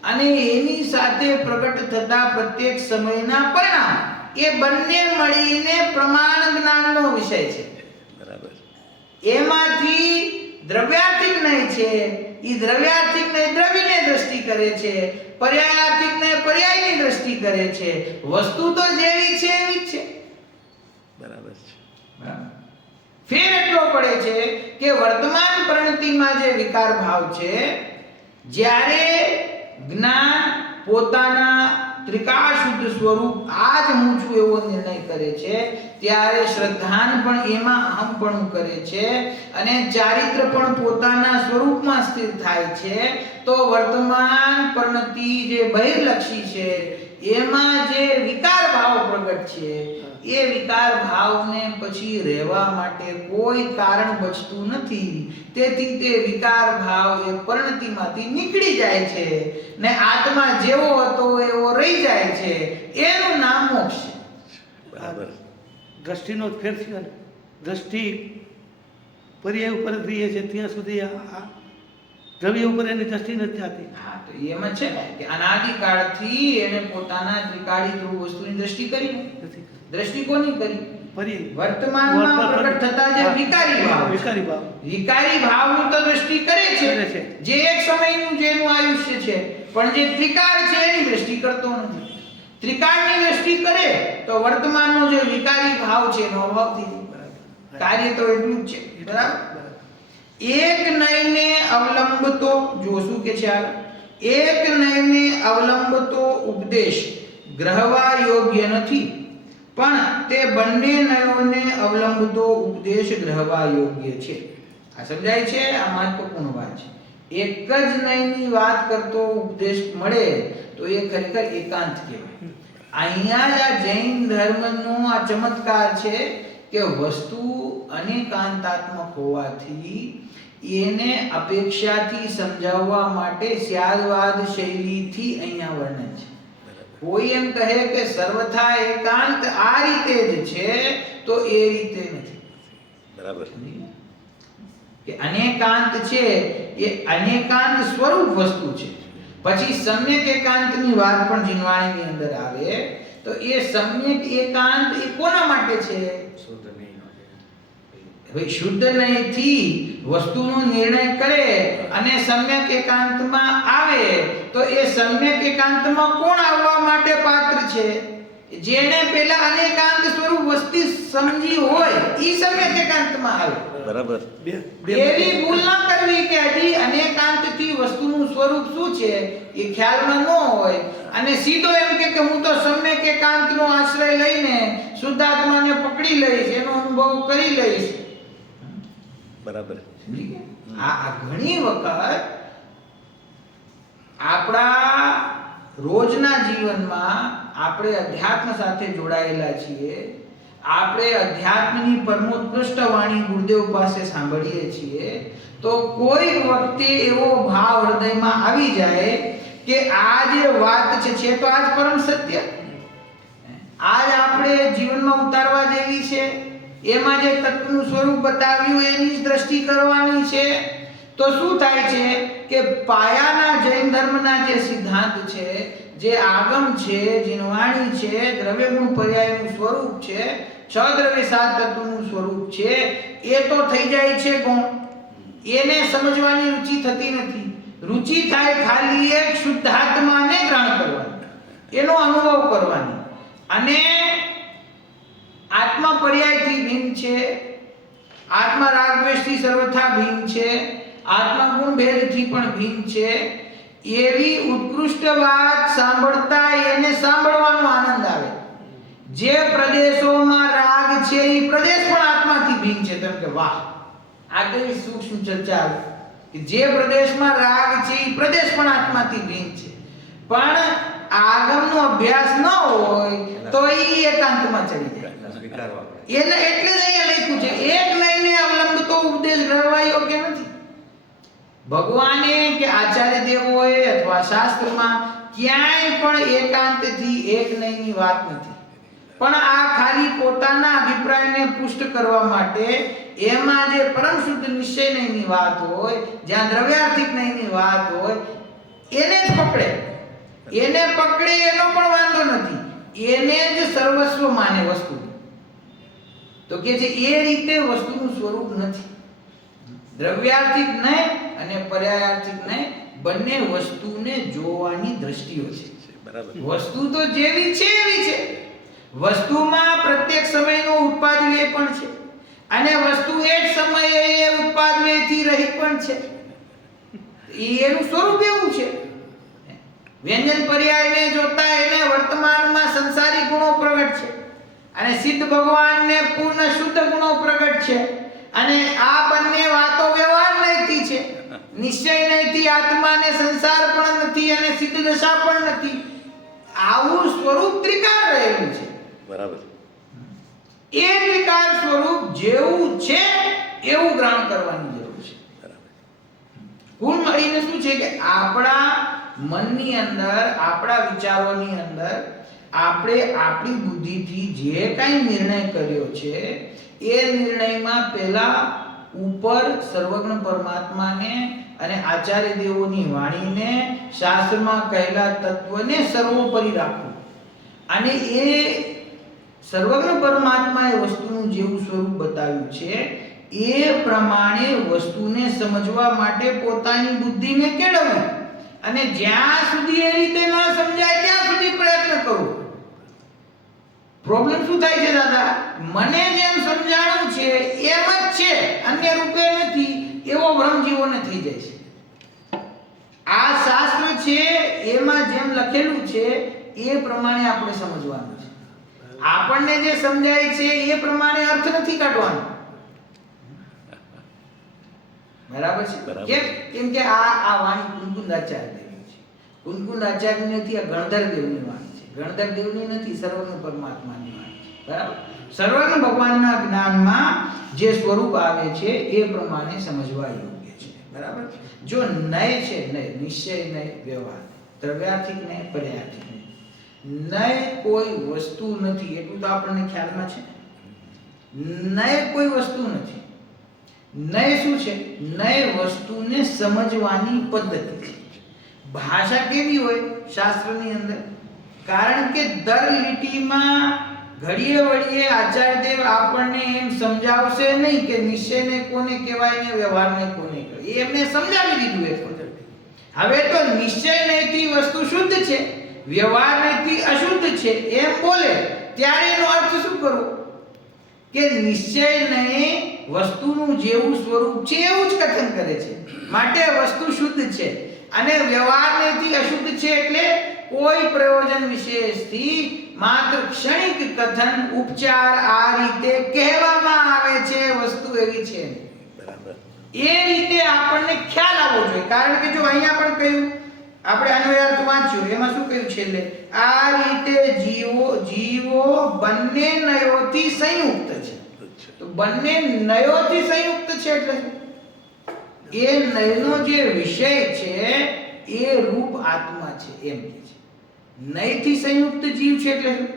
અને એની સાથે પ્રગટ થતા પ્રત્યેક સમયના પરિણામ એ બંને મળીને પ્રમાણ જ્ઞાનનો વિષય છે. બરાબર. એમાંથી દ્રવ્યાર્થિક નય છે, ઈ દ્રવ્યાર્થિક નય દ્રવ્યને દ્રષ્ટિ કરે છે, પર્યાયાર્થિક નય પર્યાયની દ્રષ્ટિ કરે છે. વસ્તુ તો જેવી છે એવી જ છે. બરાબર છે. ફેર એટલો પડે છે કે વર્તમાન પરિણતિમાં જે વિકાર ભાવ છે, જ્યારે જ્ઞાન પોતાના ત્રિકાળ શુદ્ધ સ્વરૂપ આ જ હું છું એવો નિર્ણય કરે છે, ત્યારે શ્રદ્ધાન પણ એમાં અહમપણું કરે છે અને ચારિત્ર પણ પોતાના સ્વરૂપમાં સ્થિર થાય છે. તો વર્તમાન પરિણતિ જે બહિર્લક્ષી છે એમાં જે વિકાર ભાવ પ્રગટ છે એ વિકાર ભાવને પછી રહેવા માટે કોઈ કારણ બચતું નથી. તેથી તે વિકાર ભાવ એ પરિણતિમાંથી નીકળી જાય છે ને આત્મા જેવો હતો એવો રહી જાય છે. એનું નામ મોક્ષ છે. બરાબર. દ્રષ્ટિનો જ ફેર થયો ને. દ્રષ્ટિ પર્યાય ઉપર જ રહીએ છે ત્યાં સુધી આ દ્રવ્ય ઉપર એની દ્રષ્ટિ નથી થતી. હા, તો એમ જ છે ને કે અનાદિકાળથી એને પોતાના ત્રિકાળી ધ્રુવ વસ્તુની દ્રષ્ટિ કરી. નથી દ્રષ્ટિ કોની કરી? પર્યાય વર્તમાનમાં પ્રગટ થતા જે વિકારી ભાવ છે. વિકારી ભાવ વિકારી ભાવની તો દ્રષ્ટિ કરે છે, કરે છે. જે એક સમયનું જેનું આયુષ્ય છે, પણ જે ત્રિકાળ છે એની દ્રષ્ટિ કરતો નથી. ત્રિકાળની દ્રષ્ટિ કરે તો વર્તમાનનો જે વિકારી ભાવ છે એનો અભાવ થઈ જાય. કાર્ય તો એટલું જ છે. બરાબર. એક નયને અવલંબતો જો શું કે છે આ એક નયને અવલંબતો ઉપદેશ ગ્રહવા યોગ્ય નથી, પણ તે બંને નયોને અવલંબતો ઉપદેશ ગ્રહવા યોગ્ય છે. આ સમજાય છે? આ મહત્વપૂર્ણ વાત છે. એક જ નયની વાત કરતો ઉપદેશ મળે તો એ ખરેખર એકાંત કહેવાય. અહીંયા જ આ જૈન ધર્મનો આ ચમત્કાર છે કે વસ્તુ અનેકાંતાત્મક હોવાથી એને અપેક્ષાથી સમજાવવા માટે સ્યાદવાદ શૈલીથી અહીંયા વર્ણન છે. કોઈ એમ કહે કે સર્વથા એકાંત આ રીતે જ છે તો એ રીતે નથી. બરાબર. કે અનેકાંત છે એ અનેકાંત સ્વરૂપ વસ્તુ છે. પછી સમ્યક એકાંતની વાત પણ જીનવાણીની અંદર આવે તો એ સમ્યક એકાંત એ કોના માટે છે? શુદ્ધ નહીં હોય. ભાઈ શુદ્ધ નહીંથી વસ્તુનો નિર્ણય કરે અને સમ્યક એકાંતમાં આવે તો એ સમ્યક એકાંતમાં કોણ આવવા માટે પાત્ર છે? જેને પેલા અનેકાંત સ્વરૂપ વસ્તુ સમજી હોય ઈ સમ્યક એકાંતમાં આવે. બરાબર. એવી ભૂલ ના કરવી કે હજી અનેકાંતથી વસ્તુનું સ્વરૂપ શું છે એ ખ્યાલમાં ન હોય અને સીધો એમ કે હું તો સમ્યક એકાંતનો આશ્રય લઈને શુદ્ધાત્માને પકડી લઈશ, એનો અનુભવ કરી લઈશ. બરાબર. આ ઘણી વખત આપણા રોજના જીવનમાં આપણે અધ્યાત્મ સાથે જોડાયેલા છીએ, આપણે અધ્યાત્મની પરમોત્કૃષ્ટ વાણી ગુરુદેવ પાસે સાંભળીએ છીએ તો કોઈ વખતે એવો ભાવ હૃદયમાં આવી જાય કે આ જે વાત છે તો આજ પરમ સત્ય, આજ આપણે જીવનમાં ઉતારવા જેવી છે, એમાં જે તત્વનું સ્વરૂપ બતાવ્યું એની જ દ્રષ્ટિ કરવાની છે. તો શું થાય છે કે પાયાના જૈન ધર્મના જે સિદ્ધાંત છે, જે આગમ છે, જીનવાણી છે, દ્રવ્ય ગુણ પર્યાયનું સ્વરૂપ છે, છ દ્રવ્ય સાત તત્વનું સ્વરૂપ છે, એ તો થઈ જાય છે કોણ? એને સમજવાની રુચિ થતી નથી. રુચિ થાય ખાલી એક શુદ્ધાત્માને ગ્રહણ કરવાની, એનો અનુભવ કરવાની. અને આત્મા પર્યાયથી ભિન્ન છે, આત્મા રાગ દ્વેષથી સર્વથા ભિન્ન છે, આત્મા ગુણ ભેદથી પણ ભિન્ન છે. એવી ઉત્કૃષ્ટ વાત સાંભળતા એને સાંભળવાનો આનંદ આવે. જે પ્રદેશોમાં રાગ છે એ પ્રદેશ પણ આત્માથી ભિન્ન છે. તેમ કે વાહ, આ કઈ સૂક્ષ્મ ચર્ચા આવે કે જે પ્રદેશમાં રાગ છે એ પ્રદેશ પણ આત્માથી ભિન્ન છે. પણ આગમનો અભ્યાસ ન હોય તો એ એકાંતમાં ચડી જાય. સ્વીકારવા પડે. એને એટલે જ અહીંયા લખ્યું છે એક લઈને અવલંબતો ઉપદેશ ગ્રહવા યોગ્ય નથી. ભગવાને કે આચાર્ય દેવોએ અથવા શાસ્ત્રમાં ક્યાંય પણ એકાંતથી એક નહીંની વાત નથી. પણ આ ખાલી પોતાના અભિપ્રાયને પુષ્ટ કરવા માટે એમાં જે પરમ શુદ્ધ નિશ્ચય નહીંની વાત હોય, જ્યાં દ્રવ્યાર્થિક નહીંની વાત હોય એને જ પકડે. એને પકડે એનો પણ વાંધો નથી, એને જ સર્વસ્વ માને વસ્તુ. તો કે છે એ રીતે વસ્તુનું સ્વરૂપ નથી. દ્રવ્યાર્થિક નહીં અને પર્યાયાર્થિક નહીં, બંને વસ્તુને જોવાની દ્રષ્ટિઓ છે. બરાબર. વસ્તુ તો જેવી છે એવી છે. વસ્તુમાં પ્રત્યેક સમયનો ઉત્પાદ વ્યય પણ છે અને વસ્તુ એ જ સમયે એ ઉત્પાદ વ્યયથી રહિત પણ છે. એનું સ્વરૂપ એવું છે. વ્યંજન પર્યાયને જોતા એને વર્તમાનમાં સંસારી ગુણો પ્રગટ છે અને સિદ્ધ ભગવાનને પૂર્ણ શુદ્ધ ગુણો પ્રગટ છે. અને આ બંને વાતો વ્યવહાર નહીંથી છે. નિશ્ચય નહીંથી આત્માને સંસાર પણ નથી અને સિદ્ધ દશા પણ નથી. આવું સ્વરૂપ ત્રિકાળ રહેલું છે. બરાબર. એ ત્રિકાળ સ્વરૂપ જેવું છે એવું ગ્રહણ કરવાની જરૂર છે. બરાબર. કુલ મળીને શું છે કે આપણા મનની અંદર, આપણા વિચારોની અંદર આપણે આપણી બુદ્ધિથી જે કાંઈ નિર્ણય કર્યો છે એ નિર્ણયમાં પહેલા ઉપર સર્વજ્ઞ પરમાત્માને અને આચાર્ય દેવોની વાણીને, શાસ્ત્રમાં કહેલા તત્વને સર્વોપરી રાખવું. અને એ સર્વજ્ઞ પરમાત્માએ વસ્તુનું જેવું સ્વરૂપ બતાવ્યું છે એ પ્રમાણે વસ્તુને સમજવા માટે પોતાની બુદ્ધિને કેળવવી અને જ્યાં સુધી એ રીતે ન સમજાય ત્યાં સુધી પ્રયત્ન કરવો. પ્રોબ્લેમ શું થાય છે દાદા? મને જેમ સમજાણું છે એમ જ છે, અન્ય રૂપે નથી, એવો ભ્રમ જીવોને થઈ જાય છે. આ શાસ્ત્ર છે એમાં જેમ લખેલું છે એ પ્રમાણે આપણે સમજવાનું છે. આપણને જે સમજાય છે એ પ્રમાણે અર્થ નથી કાઢવાનો. બરાબર છે? કેમ? કેમ કે આ વાણી કુંકુંદાચાર્ય દેવની છે. કુંકુંદાચાર્ય નથી, આ ગણધર દેવની વાણી છે. ગણધર દેવની નથી, સર્વજ્ઞ પરમાત્માની વાણી છે. બરાબર? સર્વજ્ઞ ભગવાનના જ્ઞાનમાં જે સ્વરૂપ આવે છે એ પ્રમાણે સમજવા યોગ્ય છે. બરાબર? જો નય છે, નય નિશ્ચય, નય વ્યવહાર, દ્રવ્યાર્થિક નય, પર્યાર્થિક નય, નય કોઈ વસ્તુ નથી, એટલું તો આપણને ખ્યાલમાં છે. નય કોઈ વસ્તુ નથી. નય શું છે? નય વસ્તુને સમજવાની પદ્ધતિ છે. ભાષા કેવી હોય શાસ્ત્રની અંદર? કારણ કે દર લીટીમાં ઘડીએ વળીએ આચાર્યદેવ આપણને એમ સમજાવશે નહીં કે નિશ્ચયને કોને કહેવાય ને વ્યવહારને કોને કહેવાય. એ એમને સમજાવી દીધું એક વખત. હવે તો નિશ્ચય નયથી વસ્તુ શુદ્ધ છે, વ્યવહાર નયથી અશુદ્ધ છે એમ બોલે ત્યારે એનો અર્થ શું કરવો? કે નિશ્ચય નય વસ્તુનું જેવું સ્વરૂપ છે એવું જ કથન કરે છે, માટે વસ્તુ શુદ્ધ છે. અને વ્યવહાર નયથી અશુદ્ધ છે એટલે કોઈ પ્રયોજન વિશેષથી માત્ર ક્ષણિક કથન ઉપચાર આ રીતે કહેવામાં આવે છે, વસ્તુ એવી છે નહીં. બરાબર. એ રીતે આપણને ખ્યાલ આવવો જોઈએ. કારણ કે જો અહીંયા પણ કહ્યું, આપણે અન્વયાર્થ વાંચ્યું, એમાં શું કહ્યું છેલ્લે? આ રીતે જીવો બંને નયોથી સંયુક્ત છે. તો બંને નયોથી સંયુક્ત છે એટલે શું? એ નયનો જે વિષય છે એ રૂપ આત્મા છે એમ કે છે. નયથી સંયુક્ત જીવ છે એટલે શું?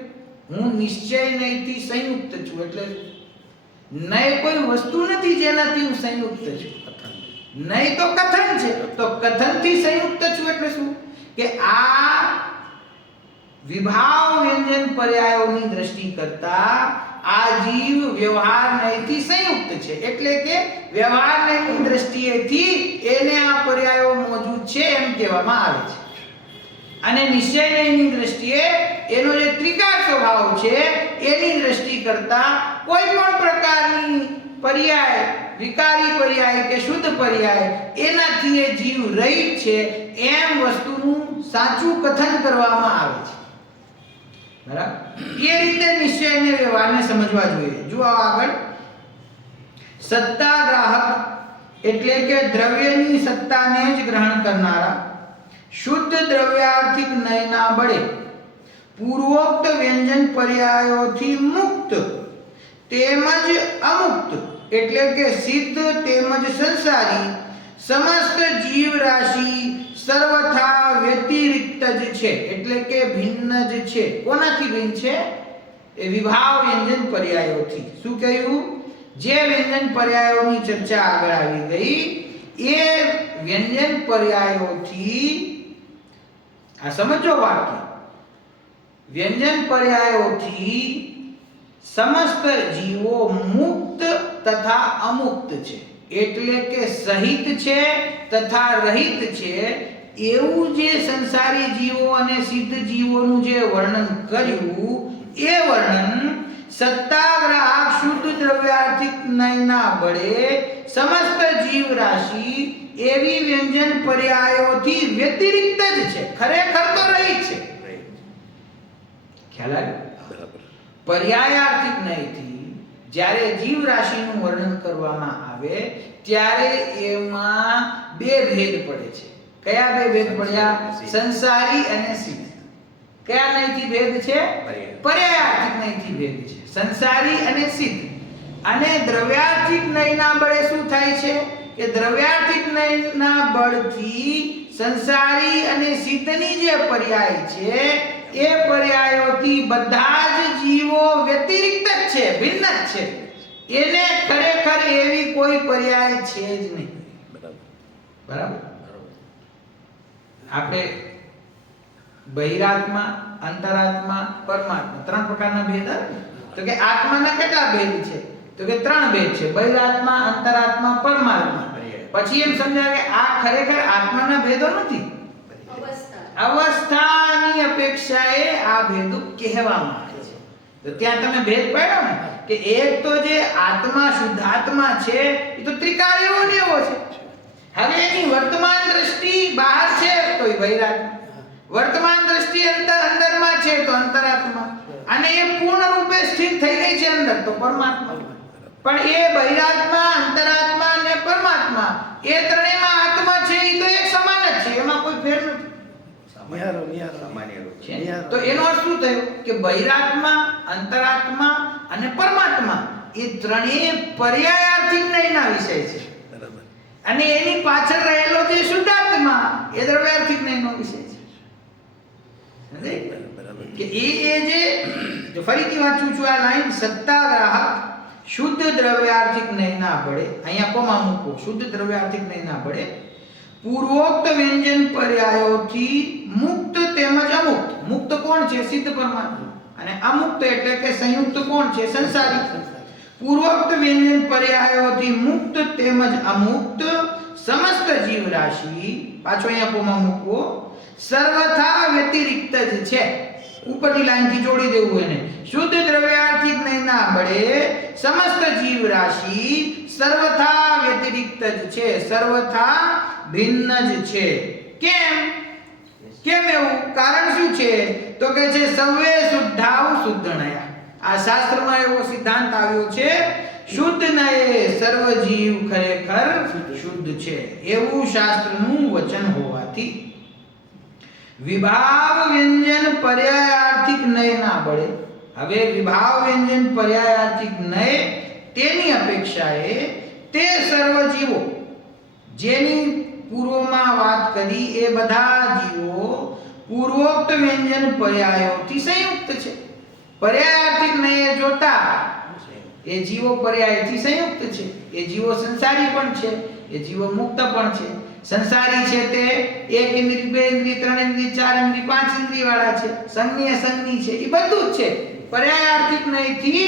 હું નિશ્ચય નયથી સંયુક્ત છું એટલે શું? નય કોઈ વસ્તુ નથી જેનાથી હું સંયુક્ત છું. નય તો કથન છે, તો કથનથી સંયુક્ત છું એટલે શું? કે આ વિભાવ વ્યંજન પર્યાયોની દ્રષ્ટિ કરતા આ જીવ વ્યવહાર નયથી સંયુક્ત છે, એટલે કે વ્યવહાર નયની દ્રષ્ટિએથી એને આ પર્યાયો મોજૂદ છે એમ કહેવામાં આવે છે. અને નિશ્ચય નયની દ્રષ્ટિએ એનો જે ત્રિકાર સ્વભાવ છે એની દ્રષ્ટિ કરતા કોઈ પણ પ્રકારની પર્યાય, વિકારી પર્યાય કે શુદ્ધ પર્યાય, એનાથી એ જીવ રહિત છે એમ વસ્તુનું સાચું કથન કરવામાં આવે છે. બરાબર? એ રીતે નિશ્ચય અને વ્યવહારને સમજવા જોઈએ. જુઓ આગળ, સત્તાગ્રાહક એટલે કે દ્રવ્યની સત્તાને જ ગ્રહણ કરનારા શુદ્ધ દ્રવ્યાર્થિક નયના બળે પૂર્વોક્ત વ્યંજન પર્યાયોથી મુક્ત તેમજ અમુક્ત એટલે કે સિદ્ધ તેમજ સંસારી સમસ્ત જીવ રાશિ સર્વથા વ્યતિરિક્ત જ છે, એટલે કે ભિન્ન જ છે. કોનાથી ભિન્ન છે? એ વિભાવ વ્યંજન પર્યાયોથી. શું કહ્યું? જે વ્યંજન પર્યાયોની ચર્ચા આગળ આવી ગઈ એ વ્યંજન પર્યાયોથી, આ સમજો વાક્ય, વ્યંજન પર્યાયોથી સમસ્ત જીવો મુક્ત તથા અમુક્ત છે, એટલે કે સહિત છે તથા રહિત છે. એવું જે સંસારી જીવો અને સિદ્ધ જીવોનું જે વર્ણન કર્યું એ વર્ણન સત્તાગ્રાહક શુદ્ધ દ્રવ્યાર્થિક નયના બળે સમસ્ત જીવ રાશિ એવી વ્યંજન પર્યાયોથી વ્યતિરિક્ત જ છે, ખરેખર તો રહિત છે. ખ્યાલ આવ્યો? બરાબર. પર્યાયાર્થિક નયથી જ્યારે જીવ રાશિનું વર્ણન કરવામાં આવે ત્યારે એમાં બે ભેદ પડે છે. કયા બે ભેદ પડ્યા? સંસારી અને સિદ્ધ. કયા નયથી ભેદ છે? પર્યાયાર્થિક નયથી ભેદ છે, સંસારી અને સિદ્ધ. અને દ્રવ્યાર્થિક નયના બળે શું થાય છે? કે દ્રવ્યાર્થિક નયના બળથી સંસારી અને સિદ્ધની જે પર્યાય છે એ પર્યાયોથી બધા જ જીવો વ્યતિરિક્ત જ છે, ભિન્ન જ છે. એને ખરેખર એવી કોઈ પર્યાય છે જ નહીં. બરાબર? આપણે બહિરાત્મા, અંતરાત્મા, પરમાત્મા ત્રણ પ્રકારના ભેદ આવે. તો કે આત્માના કેટલા ભેદ છે? તો કે ત્રણ ભેદ છે, બહિરાત્મા, અંતરાત્મા, પરમાત્મા. પછી એમ સમજાય કે આ ખરેખર આત્માના ભેદો નથી, અવસ્થાની અપેક્ષાએ આ ભેદો કહેવામાં આવે છે. તો ત્યાં તમે ભેદ પાડ્યો ને કે એક તો જે આત્મા શુદ્ધાત્મા છે એ તો ત્રિકાળ એવો ને એવો છે. હવે એની વર્તમાન દ્રષ્ટિ બહાર છે તો એ બહિરાત્મા, વર્તમાન દ્રષ્ટિ અંદરમાં છે તો અંતરાત્મા, અને એ પૂર્ણ રૂપે સ્થિર થઈ ગઈ છે અંદર તો પરમાત્મા. પણ એ બહિરાત્મા, અંતરાત્મા અને પરમાત્મા એ ત્રણેયમાં આત્મા છે એ તો એક સમાન જ છે, એમાં કોઈ ફેર નથી. સામાન્ય રૂપ છે. તો એનો અર્થ શું થયો? કે બહિરાત્મા, અંતરાત્મા અને પરમાત્મા એ ત્રણેય પર્યાયાર્થિક નયના વિષય છે. બરાબર. અને એની પાછળ રહેલો જે શુદ્ધાત્મા એ દ્રવ્યાર્થિક નયનો વિષય છે. બરાબર. કે એ જે જો ફરીથી વાંચું છું આ લાઈન, સત્તાગ્રાહક શુદ્ધ દ્રવ્યાર્થિક નયના બળે, અહીંયા કોમા મૂકો, શુદ્ધ દ્રવ્યાર્થિક નયના બળે પૂર્વોક્ત વ્યંજન પર્યાયોથી મુક્ત તેમજ અમુક્ત. મુક્ત કોણ છે? સિદ્ધ પરમાત્મા. અને અમુક્ત એટલે કે સંયુક્ત કોણ છે? સંસારી. પૂર્વોક્ત વ્યંજન પર્યાયોથી મુક્ત તેમજ અમુક્ત સમસ્ત જીવ રાશિ, પાછો અહીંયા કોમા મૂકવો, સર્વથા વ્યતિરિક્ત જ છે. ઉપરની લાઈનથી જોડી દેવું એને. શુદ્ધ દ્રવ્યાર્થિક નયના બળે સમસ્ત જીવ રાશિ સર્વથા વ્યતિરિક્ત જ છે, સર્વથા ભિન્ન જ છે. કેમ એવું? કારણ શું છે? તો કે છે સર્વે શુદ્ધાવ શુદ્ધનયા. આ શાસ્ત્રમાં એવો સિદ્ધાંત આવ્યો છે, શુદ્ધ નયે સર્વ જીવ ખરેખર શુદ્ધ છે, એવું શાસ્ત્રનું વચન હોવાથી વિભાવ વ્યંજન પર્યાયાર્થિક નયના બળે, હવે વિભાવ વ્યંજન પર્યાયાર્થિક નય તેની અપેક્ષાએ તે સર્વ જીવો, જેની પૂર્વમાં વાત કરી એ બધા જીવો પૂર્વોક્ત વ્યંજન પર્યાયોથી સંયુક્ત છે. પર્યાયાર્થિક નયે જોતા એ જીવો પર્યાયથી સંયુક્ત છે. એ જીવો સંસારી પણ છે, એ જીવો મુક્ત પણ છે. સંસારી છે તે 1 ઇન્દ્રિય, 2 ઇન્દ્રિય, 3 ઇન્દ્રિય, 4 ઇન્દ્રિય, 5 ઇન્દ્રિય વાળા છે, સંજ્ઞ સંજ્ઞી છે, એ બધું જ છે. પર્યાયાર્થિક નયથી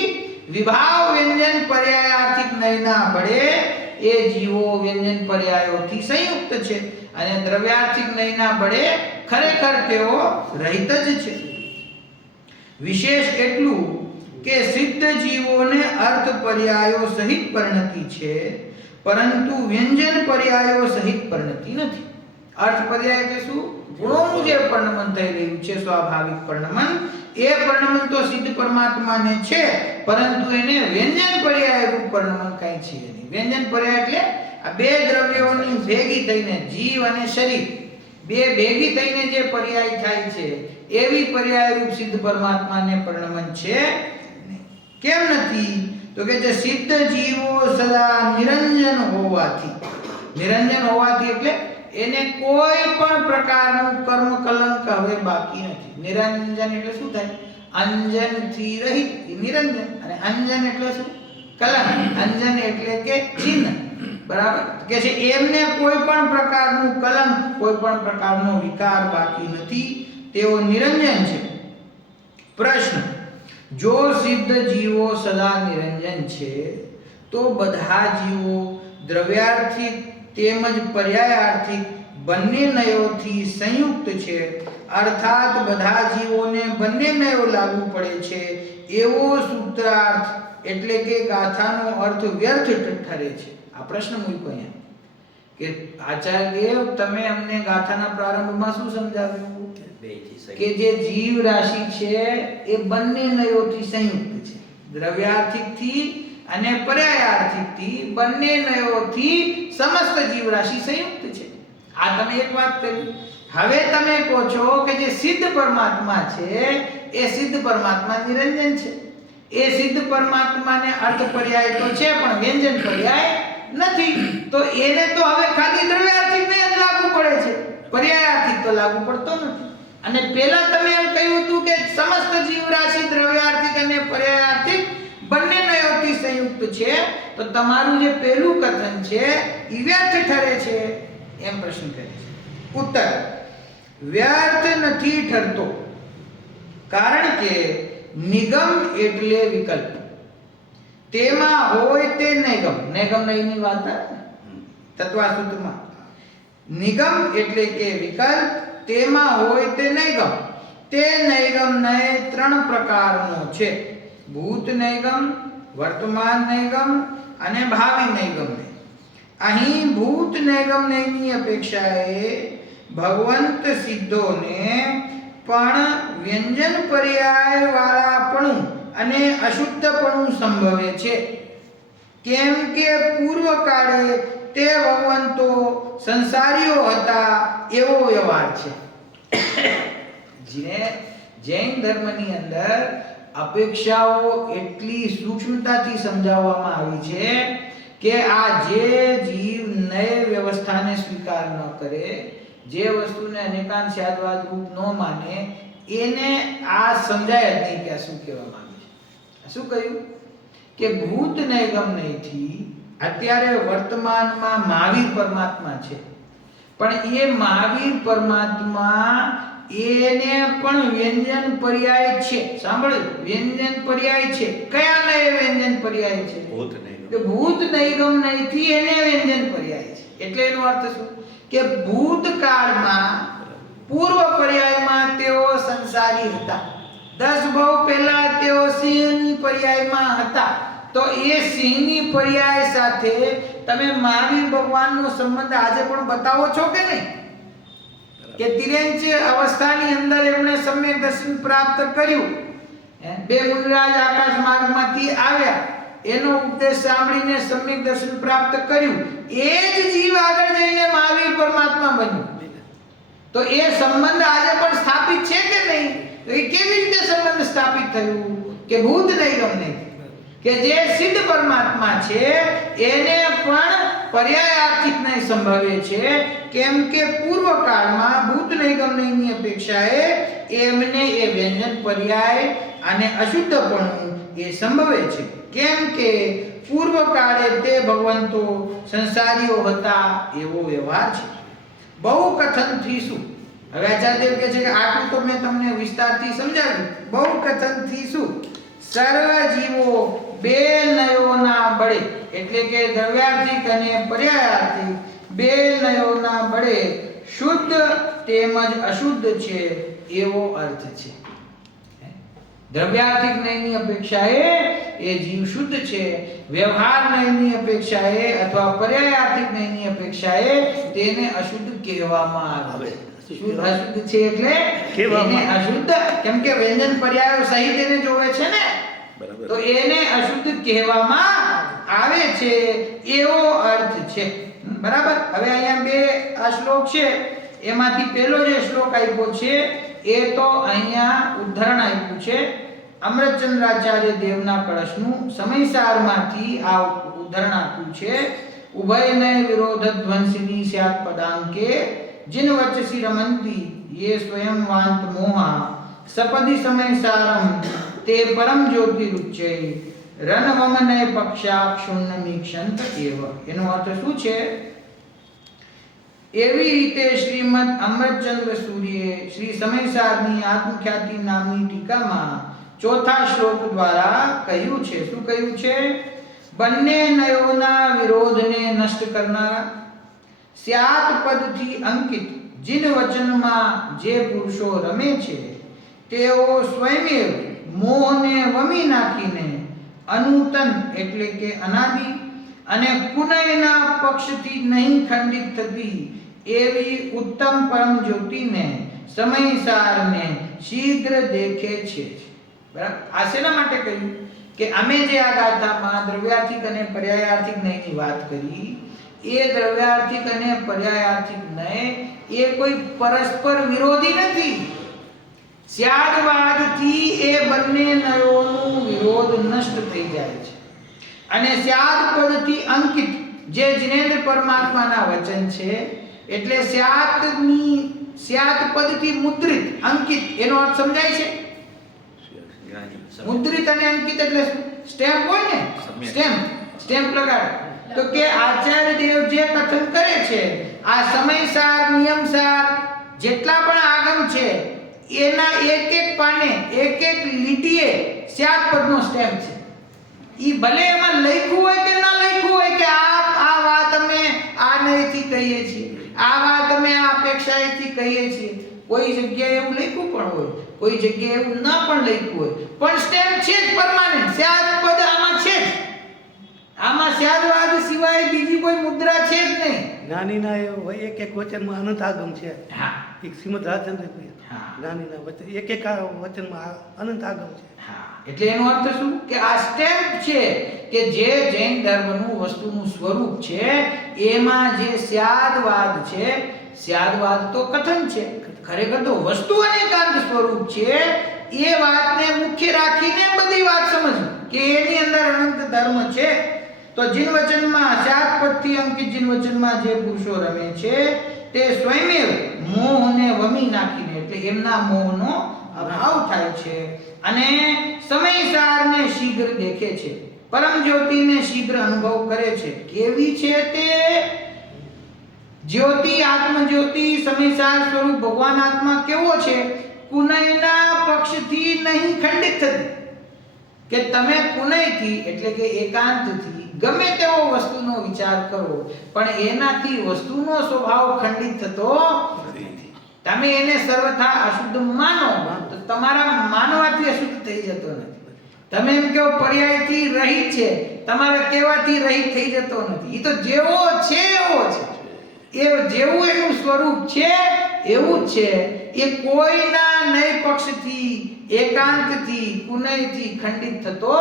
વિભાવ વ્યંજન પર્યાયાર્થિક નયના બળે એ જીવો વ્યંજન પર્યાયોથી સંયુક્ત છે, અને દ્રવ્યાર્થિક નયના બળે ખરેખર તેઓ રહિત જ છે. વિશેષ એટલું કે સિદ્ધ જીવોને અર્થ પર્યાયો સહિત પરિણતિ છે, પરંતુ વ્યંજન પર્યાયો સહિત પરિણતિ નથી. અર્થ પર્યાય એટલે શું? ગુણોનું જે પરિણમન થઈ રહ્યું છે, સ્વાભાવિક પરિણમન, એ પરિણમન તો સિદ્ધ પરમાત્માને છે, પરંતુ એને વ્યંજન પર્યાય રૂપ પરિણમન કઈ છે નહીં. વ્યંજન પર્યાય એટલે આ બે દ્રવ્યોની ભેગી થઈને, જીવ અને શરીર બે ભેગી થઈને જે પર્યાય થાય છે, એવી પર્યાય રૂપ સિદ્ધ પરમાત્માને પરિણમન છે નહીં. કેમ નથી? તો કે જે સિદ્ધ જીવો સદા નિરંજન હોવાથી, નિરંજન હોવાથી એટલે એને કોઈ પણ પ્રકારનું કર્મ કલંક હવે બાકી નથી. નિરંજન એટલે શું થાય? અંજન થી રહિત, નિરંજન. અને અંજન એટલે શું? કલંક. અંજન એટલે કે ચિહ્ન. બરાબર કે છે એમને કોઈ પણ પ્રકારનું કલંક, કોઈ પણ પ્રકારનો વિકાર બાકી નથી, તેઓ નિરંજન છે. પ્રશ્ન: જો સિદ્ધ જીવો સદા નિરંજન છે, તો બધા જીવો દ્રવ્યાર્થિક તેમજ પર્યાયાર્થિક બંને નયોથી સંયુક્ત છે, અર્થાત બધા જીવોને બંને નયો લાગુ પડે છે, એવો સૂત્રાર્થ એટલે કે ગાથાનો અર્થ વ્યર્થ ઠરે છે. આ પ્રશ્ન મૂક્યો અહીંયા કે આચાર્ય તમે અમને ગાથાના પ્રારંભમાં શું સમજાવ્યું? કે જે જીવ રાશિ છે એ બંને નયોથી સંયુક્ત છે, દ્રવ્યાર્થિક થી અને પર્યાયાર્થિક થી બંને નયોથી સમસ્ત જીવ રાશિ સંયુક્ત છે. આ તમે એક વાત કરી. હવે તમે કહો છો કે જે સિદ્ધ પરમાત્મા છે એ સિદ્ધ પરમાત્મા નિરંજન છે. એ સિદ્ધ પરમાત્માને અર્થ પર્યાય તો છે પણ વ્યંજન પર્યાય નથી, તો એને તો હવે ખાલી દ્રવ્યાર્થિક ને જ લાગુ પડે છે, પર્યાયાર્થિક તો લાગુ પડતો નથી. અને પહેલા તમે એમ કહ્યું હતું કે સમસ્ત જીવ રાશિ દ્રવ્યાર્થિક અને પર્યાયાર્થિક બંને નયોથી સંયુક્ત છે, તો તમારું જે પહેલું કથન છે એ વ્યર્થ ઠરે છે, એમ પ્રશ્ન કરે છે. ઉત્તર: વ્યર્થ નથી ઠરતો, કારણ કે નિગમ એટલે વિકલ્પ. તેમાં હોય તે નૈગમ, નૈગમ નહીની વાત તત્વાસૂત્રમાં. નિગમ એટલે કે વિકલ્પ, તેમાં હોય તે નૈગમ. તે નૈગમ નય 3 પ્રકારનો છે: ભૂત નૈગમ, વર્તમાન નૈગમ અને ભાવિ નૈગમ. અહીં ભૂત નૈગમ નયની અપેક્ષાએ ભગવંત સિદ્ધોને પણ વ્યંજન પર્યાય વાળાપણું અને અશુદ્ધપણું સંભવે છે, કેમ કે પૂર્વ કાળે તે ભગવંતો સંસારીઓ હતા એવો વ્યવહાર છે. જૈન ધર્મની અંદર અપેક્ષાઓ એટલી સૂક્ષ્મતાથી સમજાવવામાં આવી છે કે આ જે જીવ નય વ્યવસ્થાને સ્વીકાર ન કરે, જે વસ્તુને અનેકાંત સ્યાદવાદ રૂપ ન માને, એને આ સમજાય જ નહીં કે આ શું કહેવા માંગે છે. શું કહ્યું કે ભૂત નૈગમ નહીંથી અત્યારે વર્તમાનમાં મહાવીર પરમાત્મા છે, પણ એ મહાવીર પરમાત્મા એને પણ વ્યંજન પર્યાય છે. સાંભળ્યું? વ્યંજન પર્યાય છે. કયા નય વ્યંજન પર્યાય છે? ભૂત નહીં. કે ભૂત નૈગમ નહીંથી એને વ્યંજન પર્યાય છે. એટલે એનો અર્થ શું કે ભૂતકાળમાં પૂર્વ પર્યાયમાં તેઓ સંસારી હતા. 10 ભવ પહેલા તેઓ સિંહની પર્યાયમાં હતા. તો એ સિંહની પર્યાય સાથે તમે મહાવીર ભગવાનનો સંબંધ આજે પણ બતાવો છો કે નહીં? કે તિર્યંચ અવસ્થાની અંદર એમણે સમ્યક દર્શન પ્રાપ્ત કર્યું. બે મુનિરાજ આકાશ માર્ગમાંથી આવ્યા, એનો ઉપદેશ સાંભળીને સમ્યક દર્શન પ્રાપ્ત કર્યું. એ જ જીવ આગળ જઈને મહાવીર પરમાત્મા બન્યો. તો એ સંબંધ આજે પણ સ્થાપિત છે કે નહીં? તો એ કેવી રીતે સંબંધ સ્થાપિત થયું? કે ભૂત નૈગમ નહીં, કે જે સિદ્ધ પરમાત્મા છે એને પણ પર્યાયાર્થિક નહીં સંભવે છે. કેમ કે પૂર્વ કાળમાં ભૂત નૈગમ નહીંની અપેક્ષાએ એમને એ વ્યંજન પર્યાય અને અશુદ્ધપણું એ સંભવે છે. કેમ કે પૂર્વ કાળે તે ભગવંતો સંસારીઓ હતા એવો વ્યવહાર છે. બહુ કથનથી શું? હવે આચાર્યદેવ કહે છે કે આટલું તો મેં તમને વિસ્તારથી સમજાવ્યું. બહુ કથનથી શું? સર્વ જીવો બે નયોના બળે, એટલે કે દ્રવ્યાર્થિક અને પર્યાયાર્થિક બે નયોના બળે શુદ્ધ તેમજ અશુદ્ધ છે એવો અર્થ છે. દ્રવ્યાર્થિક નયની અપેક્ષાએ એ જીવ શુદ્ધ છે, વ્યવહાર નયની અપેક્ષાએ અથવા પર્યાયાર્થિક નયની અપેક્ષાએ તેને અશુદ્ધ કહેવામાં આવે. શુદ્ધ અશુદ્ધ છે એટલે એને અશુદ્ધ, કેમ કે વ્યંજન પર્યાયો સહિત એને જોડે છે ને, તો એને અશુદ્ધ કહેવામાં આવે છે એવો અર્થ છે. બરાબર? હવે અહીંયા બે આ શ્લોક છે, એમાંથી પહેલો જે શ્લોક આપ્યો છે એ તો અહીંયા ઉદાહરણ આપ્યું છે અમૃતચંદ્રાચાર્ય દેવના કળશનું સમયસારમાંથી આ ઉદાહરણ આપ્યું છે. ઉભયને વિરોધ ધ્વંસિની સ્યાત પદાંકે जिन वचसी रमंती ये स्वयं वांत मोहा सपदि समयसारम ते परम ज्योति रुच्चे रनवमने पक्षा क्षुण्ण मीक्षंत एव. એનો અર્થ શું છે? એવી રીતે શ્રીમદ અમૃતચંદ્ર સૂર્યે શ્રી સમયસારની આત્મખ્યાતિ નામની ટીકામાં ચોથા શ્લોક દ્વારા કહ્યું છે. શું કહ્યું છે? બંને નયોના વિરોધને નષ્ટ કરનારા, સ્યાત પદથી અંકિત જીન વચનમાં જે પુરુષો રમે છે તેઓ સ્વયં મોહને વમી નાખીને અનૂતન એટલે કે અનાદિ અને કુનયના પક્ષથી નહીં ખંડિત થતી એવી ઉત્તમ પરમ જ્યોતિને સમયસારને શીઘ્ર દેખે છે. બરાબર? આ શેના માટે કહ્યું? કે અમે જે આ ગાથામાં દ્રવ્યાર્થિક અને પર્યાયાર્થિક નયની વાત કરી, એ દ્રવ્યાર્થિક અને પર્યાયાર્થિક નય એ કોઈ પરસ્પર વિરોધી નથી. સ્યાદવાદથી એ બંને નયોનું વિરોધ નષ્ટ થઈ જાય છે. અને સ્યાદપદથી અંકિત જે જિનેન્દ્ર પરમાત્માના વચન છે, એટલે સ્યાદપદથી મુદ્રિત અંકિત એનો અર્થ સમજાય છે? મુદ્રિત અને અંકિત એટલે સ્ટેમ્પ હોય ને, સ્ટેમ્પ લગાડે. તો કે આચાર્ય દેવ જે કથન કરે છે આ સમયસાર નિયમસાર જેટલા પણ આગમ છે એના એક એક પાને એક એક લીટીએ સ્યાદ પદનો સ્ટેમ્પ છે. ઈ ભલે એમાં લખ્યું હોય કે ના લખ્યું હોય કે આ વાત અમે આ નયથી કહીએ છીએ, આ વાત અમે આ અપેક્ષાએથી કહીએ છીએ. કોઈ જગ્યાએ એવું લખ્યું પણ હોય, કોઈ જગ્યાએ એવું ના પણ લખ્યું હોય, પણ સ્ટેમ્પ છે જ પરમાનન્ટ. સ્યાદ પદ આમાં છે જ. આમાં સ્યાદવાદ સિવાય બીજી કોઈ મુદ્રા છે જ નહીં. જ્ઞાનીના એક એક વચનમાં અનંત આગમ છે. હા, એક શ્રીમદ રાજચંદ્ર હા. જ્ઞાનીના વચન એક એક વચનમાં અનંત આગમ છે. હા, એટલે એનો અર્થ શું? કે આ સ્ટેમ્પ છે કે જે જૈન ધર્મનું વસ્તુનું સ્વરૂપ છે એમાં જે સ્યાદવાદ છે, સ્યાદવાદ તો કથન છે, ખરેખર તો વસ્તુ અનેકાંત સ્વરૂપ છે. એ વાતને મુખ્ય રાખીને બધી વાત સમજવી કે એની અંદર અનંત ધર્મ છે. તો જીન વચનમાં સ્યાદપદથી અંકિત જીન વચનમાં જે પુરુષો રમે છે તે સ્વયં મોહને વમી નાખીને એટલે એમના મોહનો અભાવ થાય છે અને સમયસારને શીઘ્ર દેખે છે, પરમ જ્યોતિને શીઘ્ર અનુભવ કરે છે. કેવી છે તે જ્યોતિ? આત્મજ્યોતિ સમયસાર સ્વરૂપ ભગવાન આત્મા કેવો છે? કુનયના પક્ષથી નહીં ખંડિત થતી, કે તમે કુનયથી એટલે કે એકાંતથી ગમે તેવો વસ્તુનો વિચાર કરો પણ એનાથી વસ્તુનો સ્વભાવ ખંડિત થતો નથી. તમે એને સર્વથા અશુદ્ધ માનો તો તમારા માનવાથી અશુદ્ધ થઈ જતો નથી. તમે એમ કહો પર્યાયથી રહિત છે, તમારા કહેવાથી રહિત થઈ જતો નથી. એ તો જેવો છે એવો છે, એ જેવું એનું સ્વરૂપ છે એવું જ છે. એ કોઈના નય પક્ષથી એકાંતથી કુનયથી ખંડિત થતો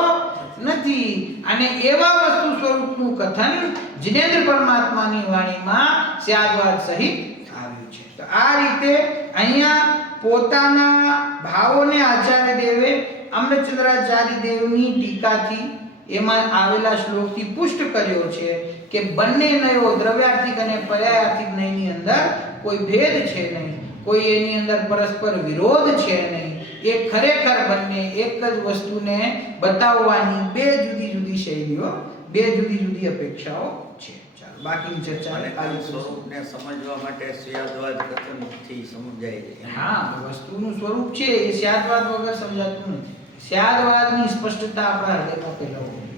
નથી. અને એવા વસ્તુ સ્વરૂપનું કથન જિનેન્દ્ર પરમાત્માની વાણીમાં સ્યાદવાદ સહિત આવ્યું છે. તો આ રીતે અહીંયા પોતાના ભાવોને આચાર્ય દેવે અમૃતચંદ્રાચાર્ય દેવની ટીકાથી એમાં આવેલા શ્લોકથી પુષ્ટ કર્યો છે કે બંને નયો દ્રવ્યાર્થિક અને પર્યાયાર્થિક નયની અંદર કોઈ ભેદ છે નહીં, કોઈ એની અંદર પરસ્પર વિરોધ છે નહીં. એ ખરેખર બંને એક જ વસ્તુને બતાવવાની બે જુદી જુદી શૈલીઓ, બે જુદી જુદી અપેક્ષાઓ છે. ચાલો બાકીની ચર્ચા અને સ્વરૂપને સમજવા માટે સ્યાદવાદ કથનથી સમજાય છે. હા, વસ્તુનું સ્વરૂપ છે એ સ્યાદવાદ વગર સમજાતું નથી. સ્યાદવાદની સ્પષ્ટતા આપણા હૃદયમાં પહેલા હોવી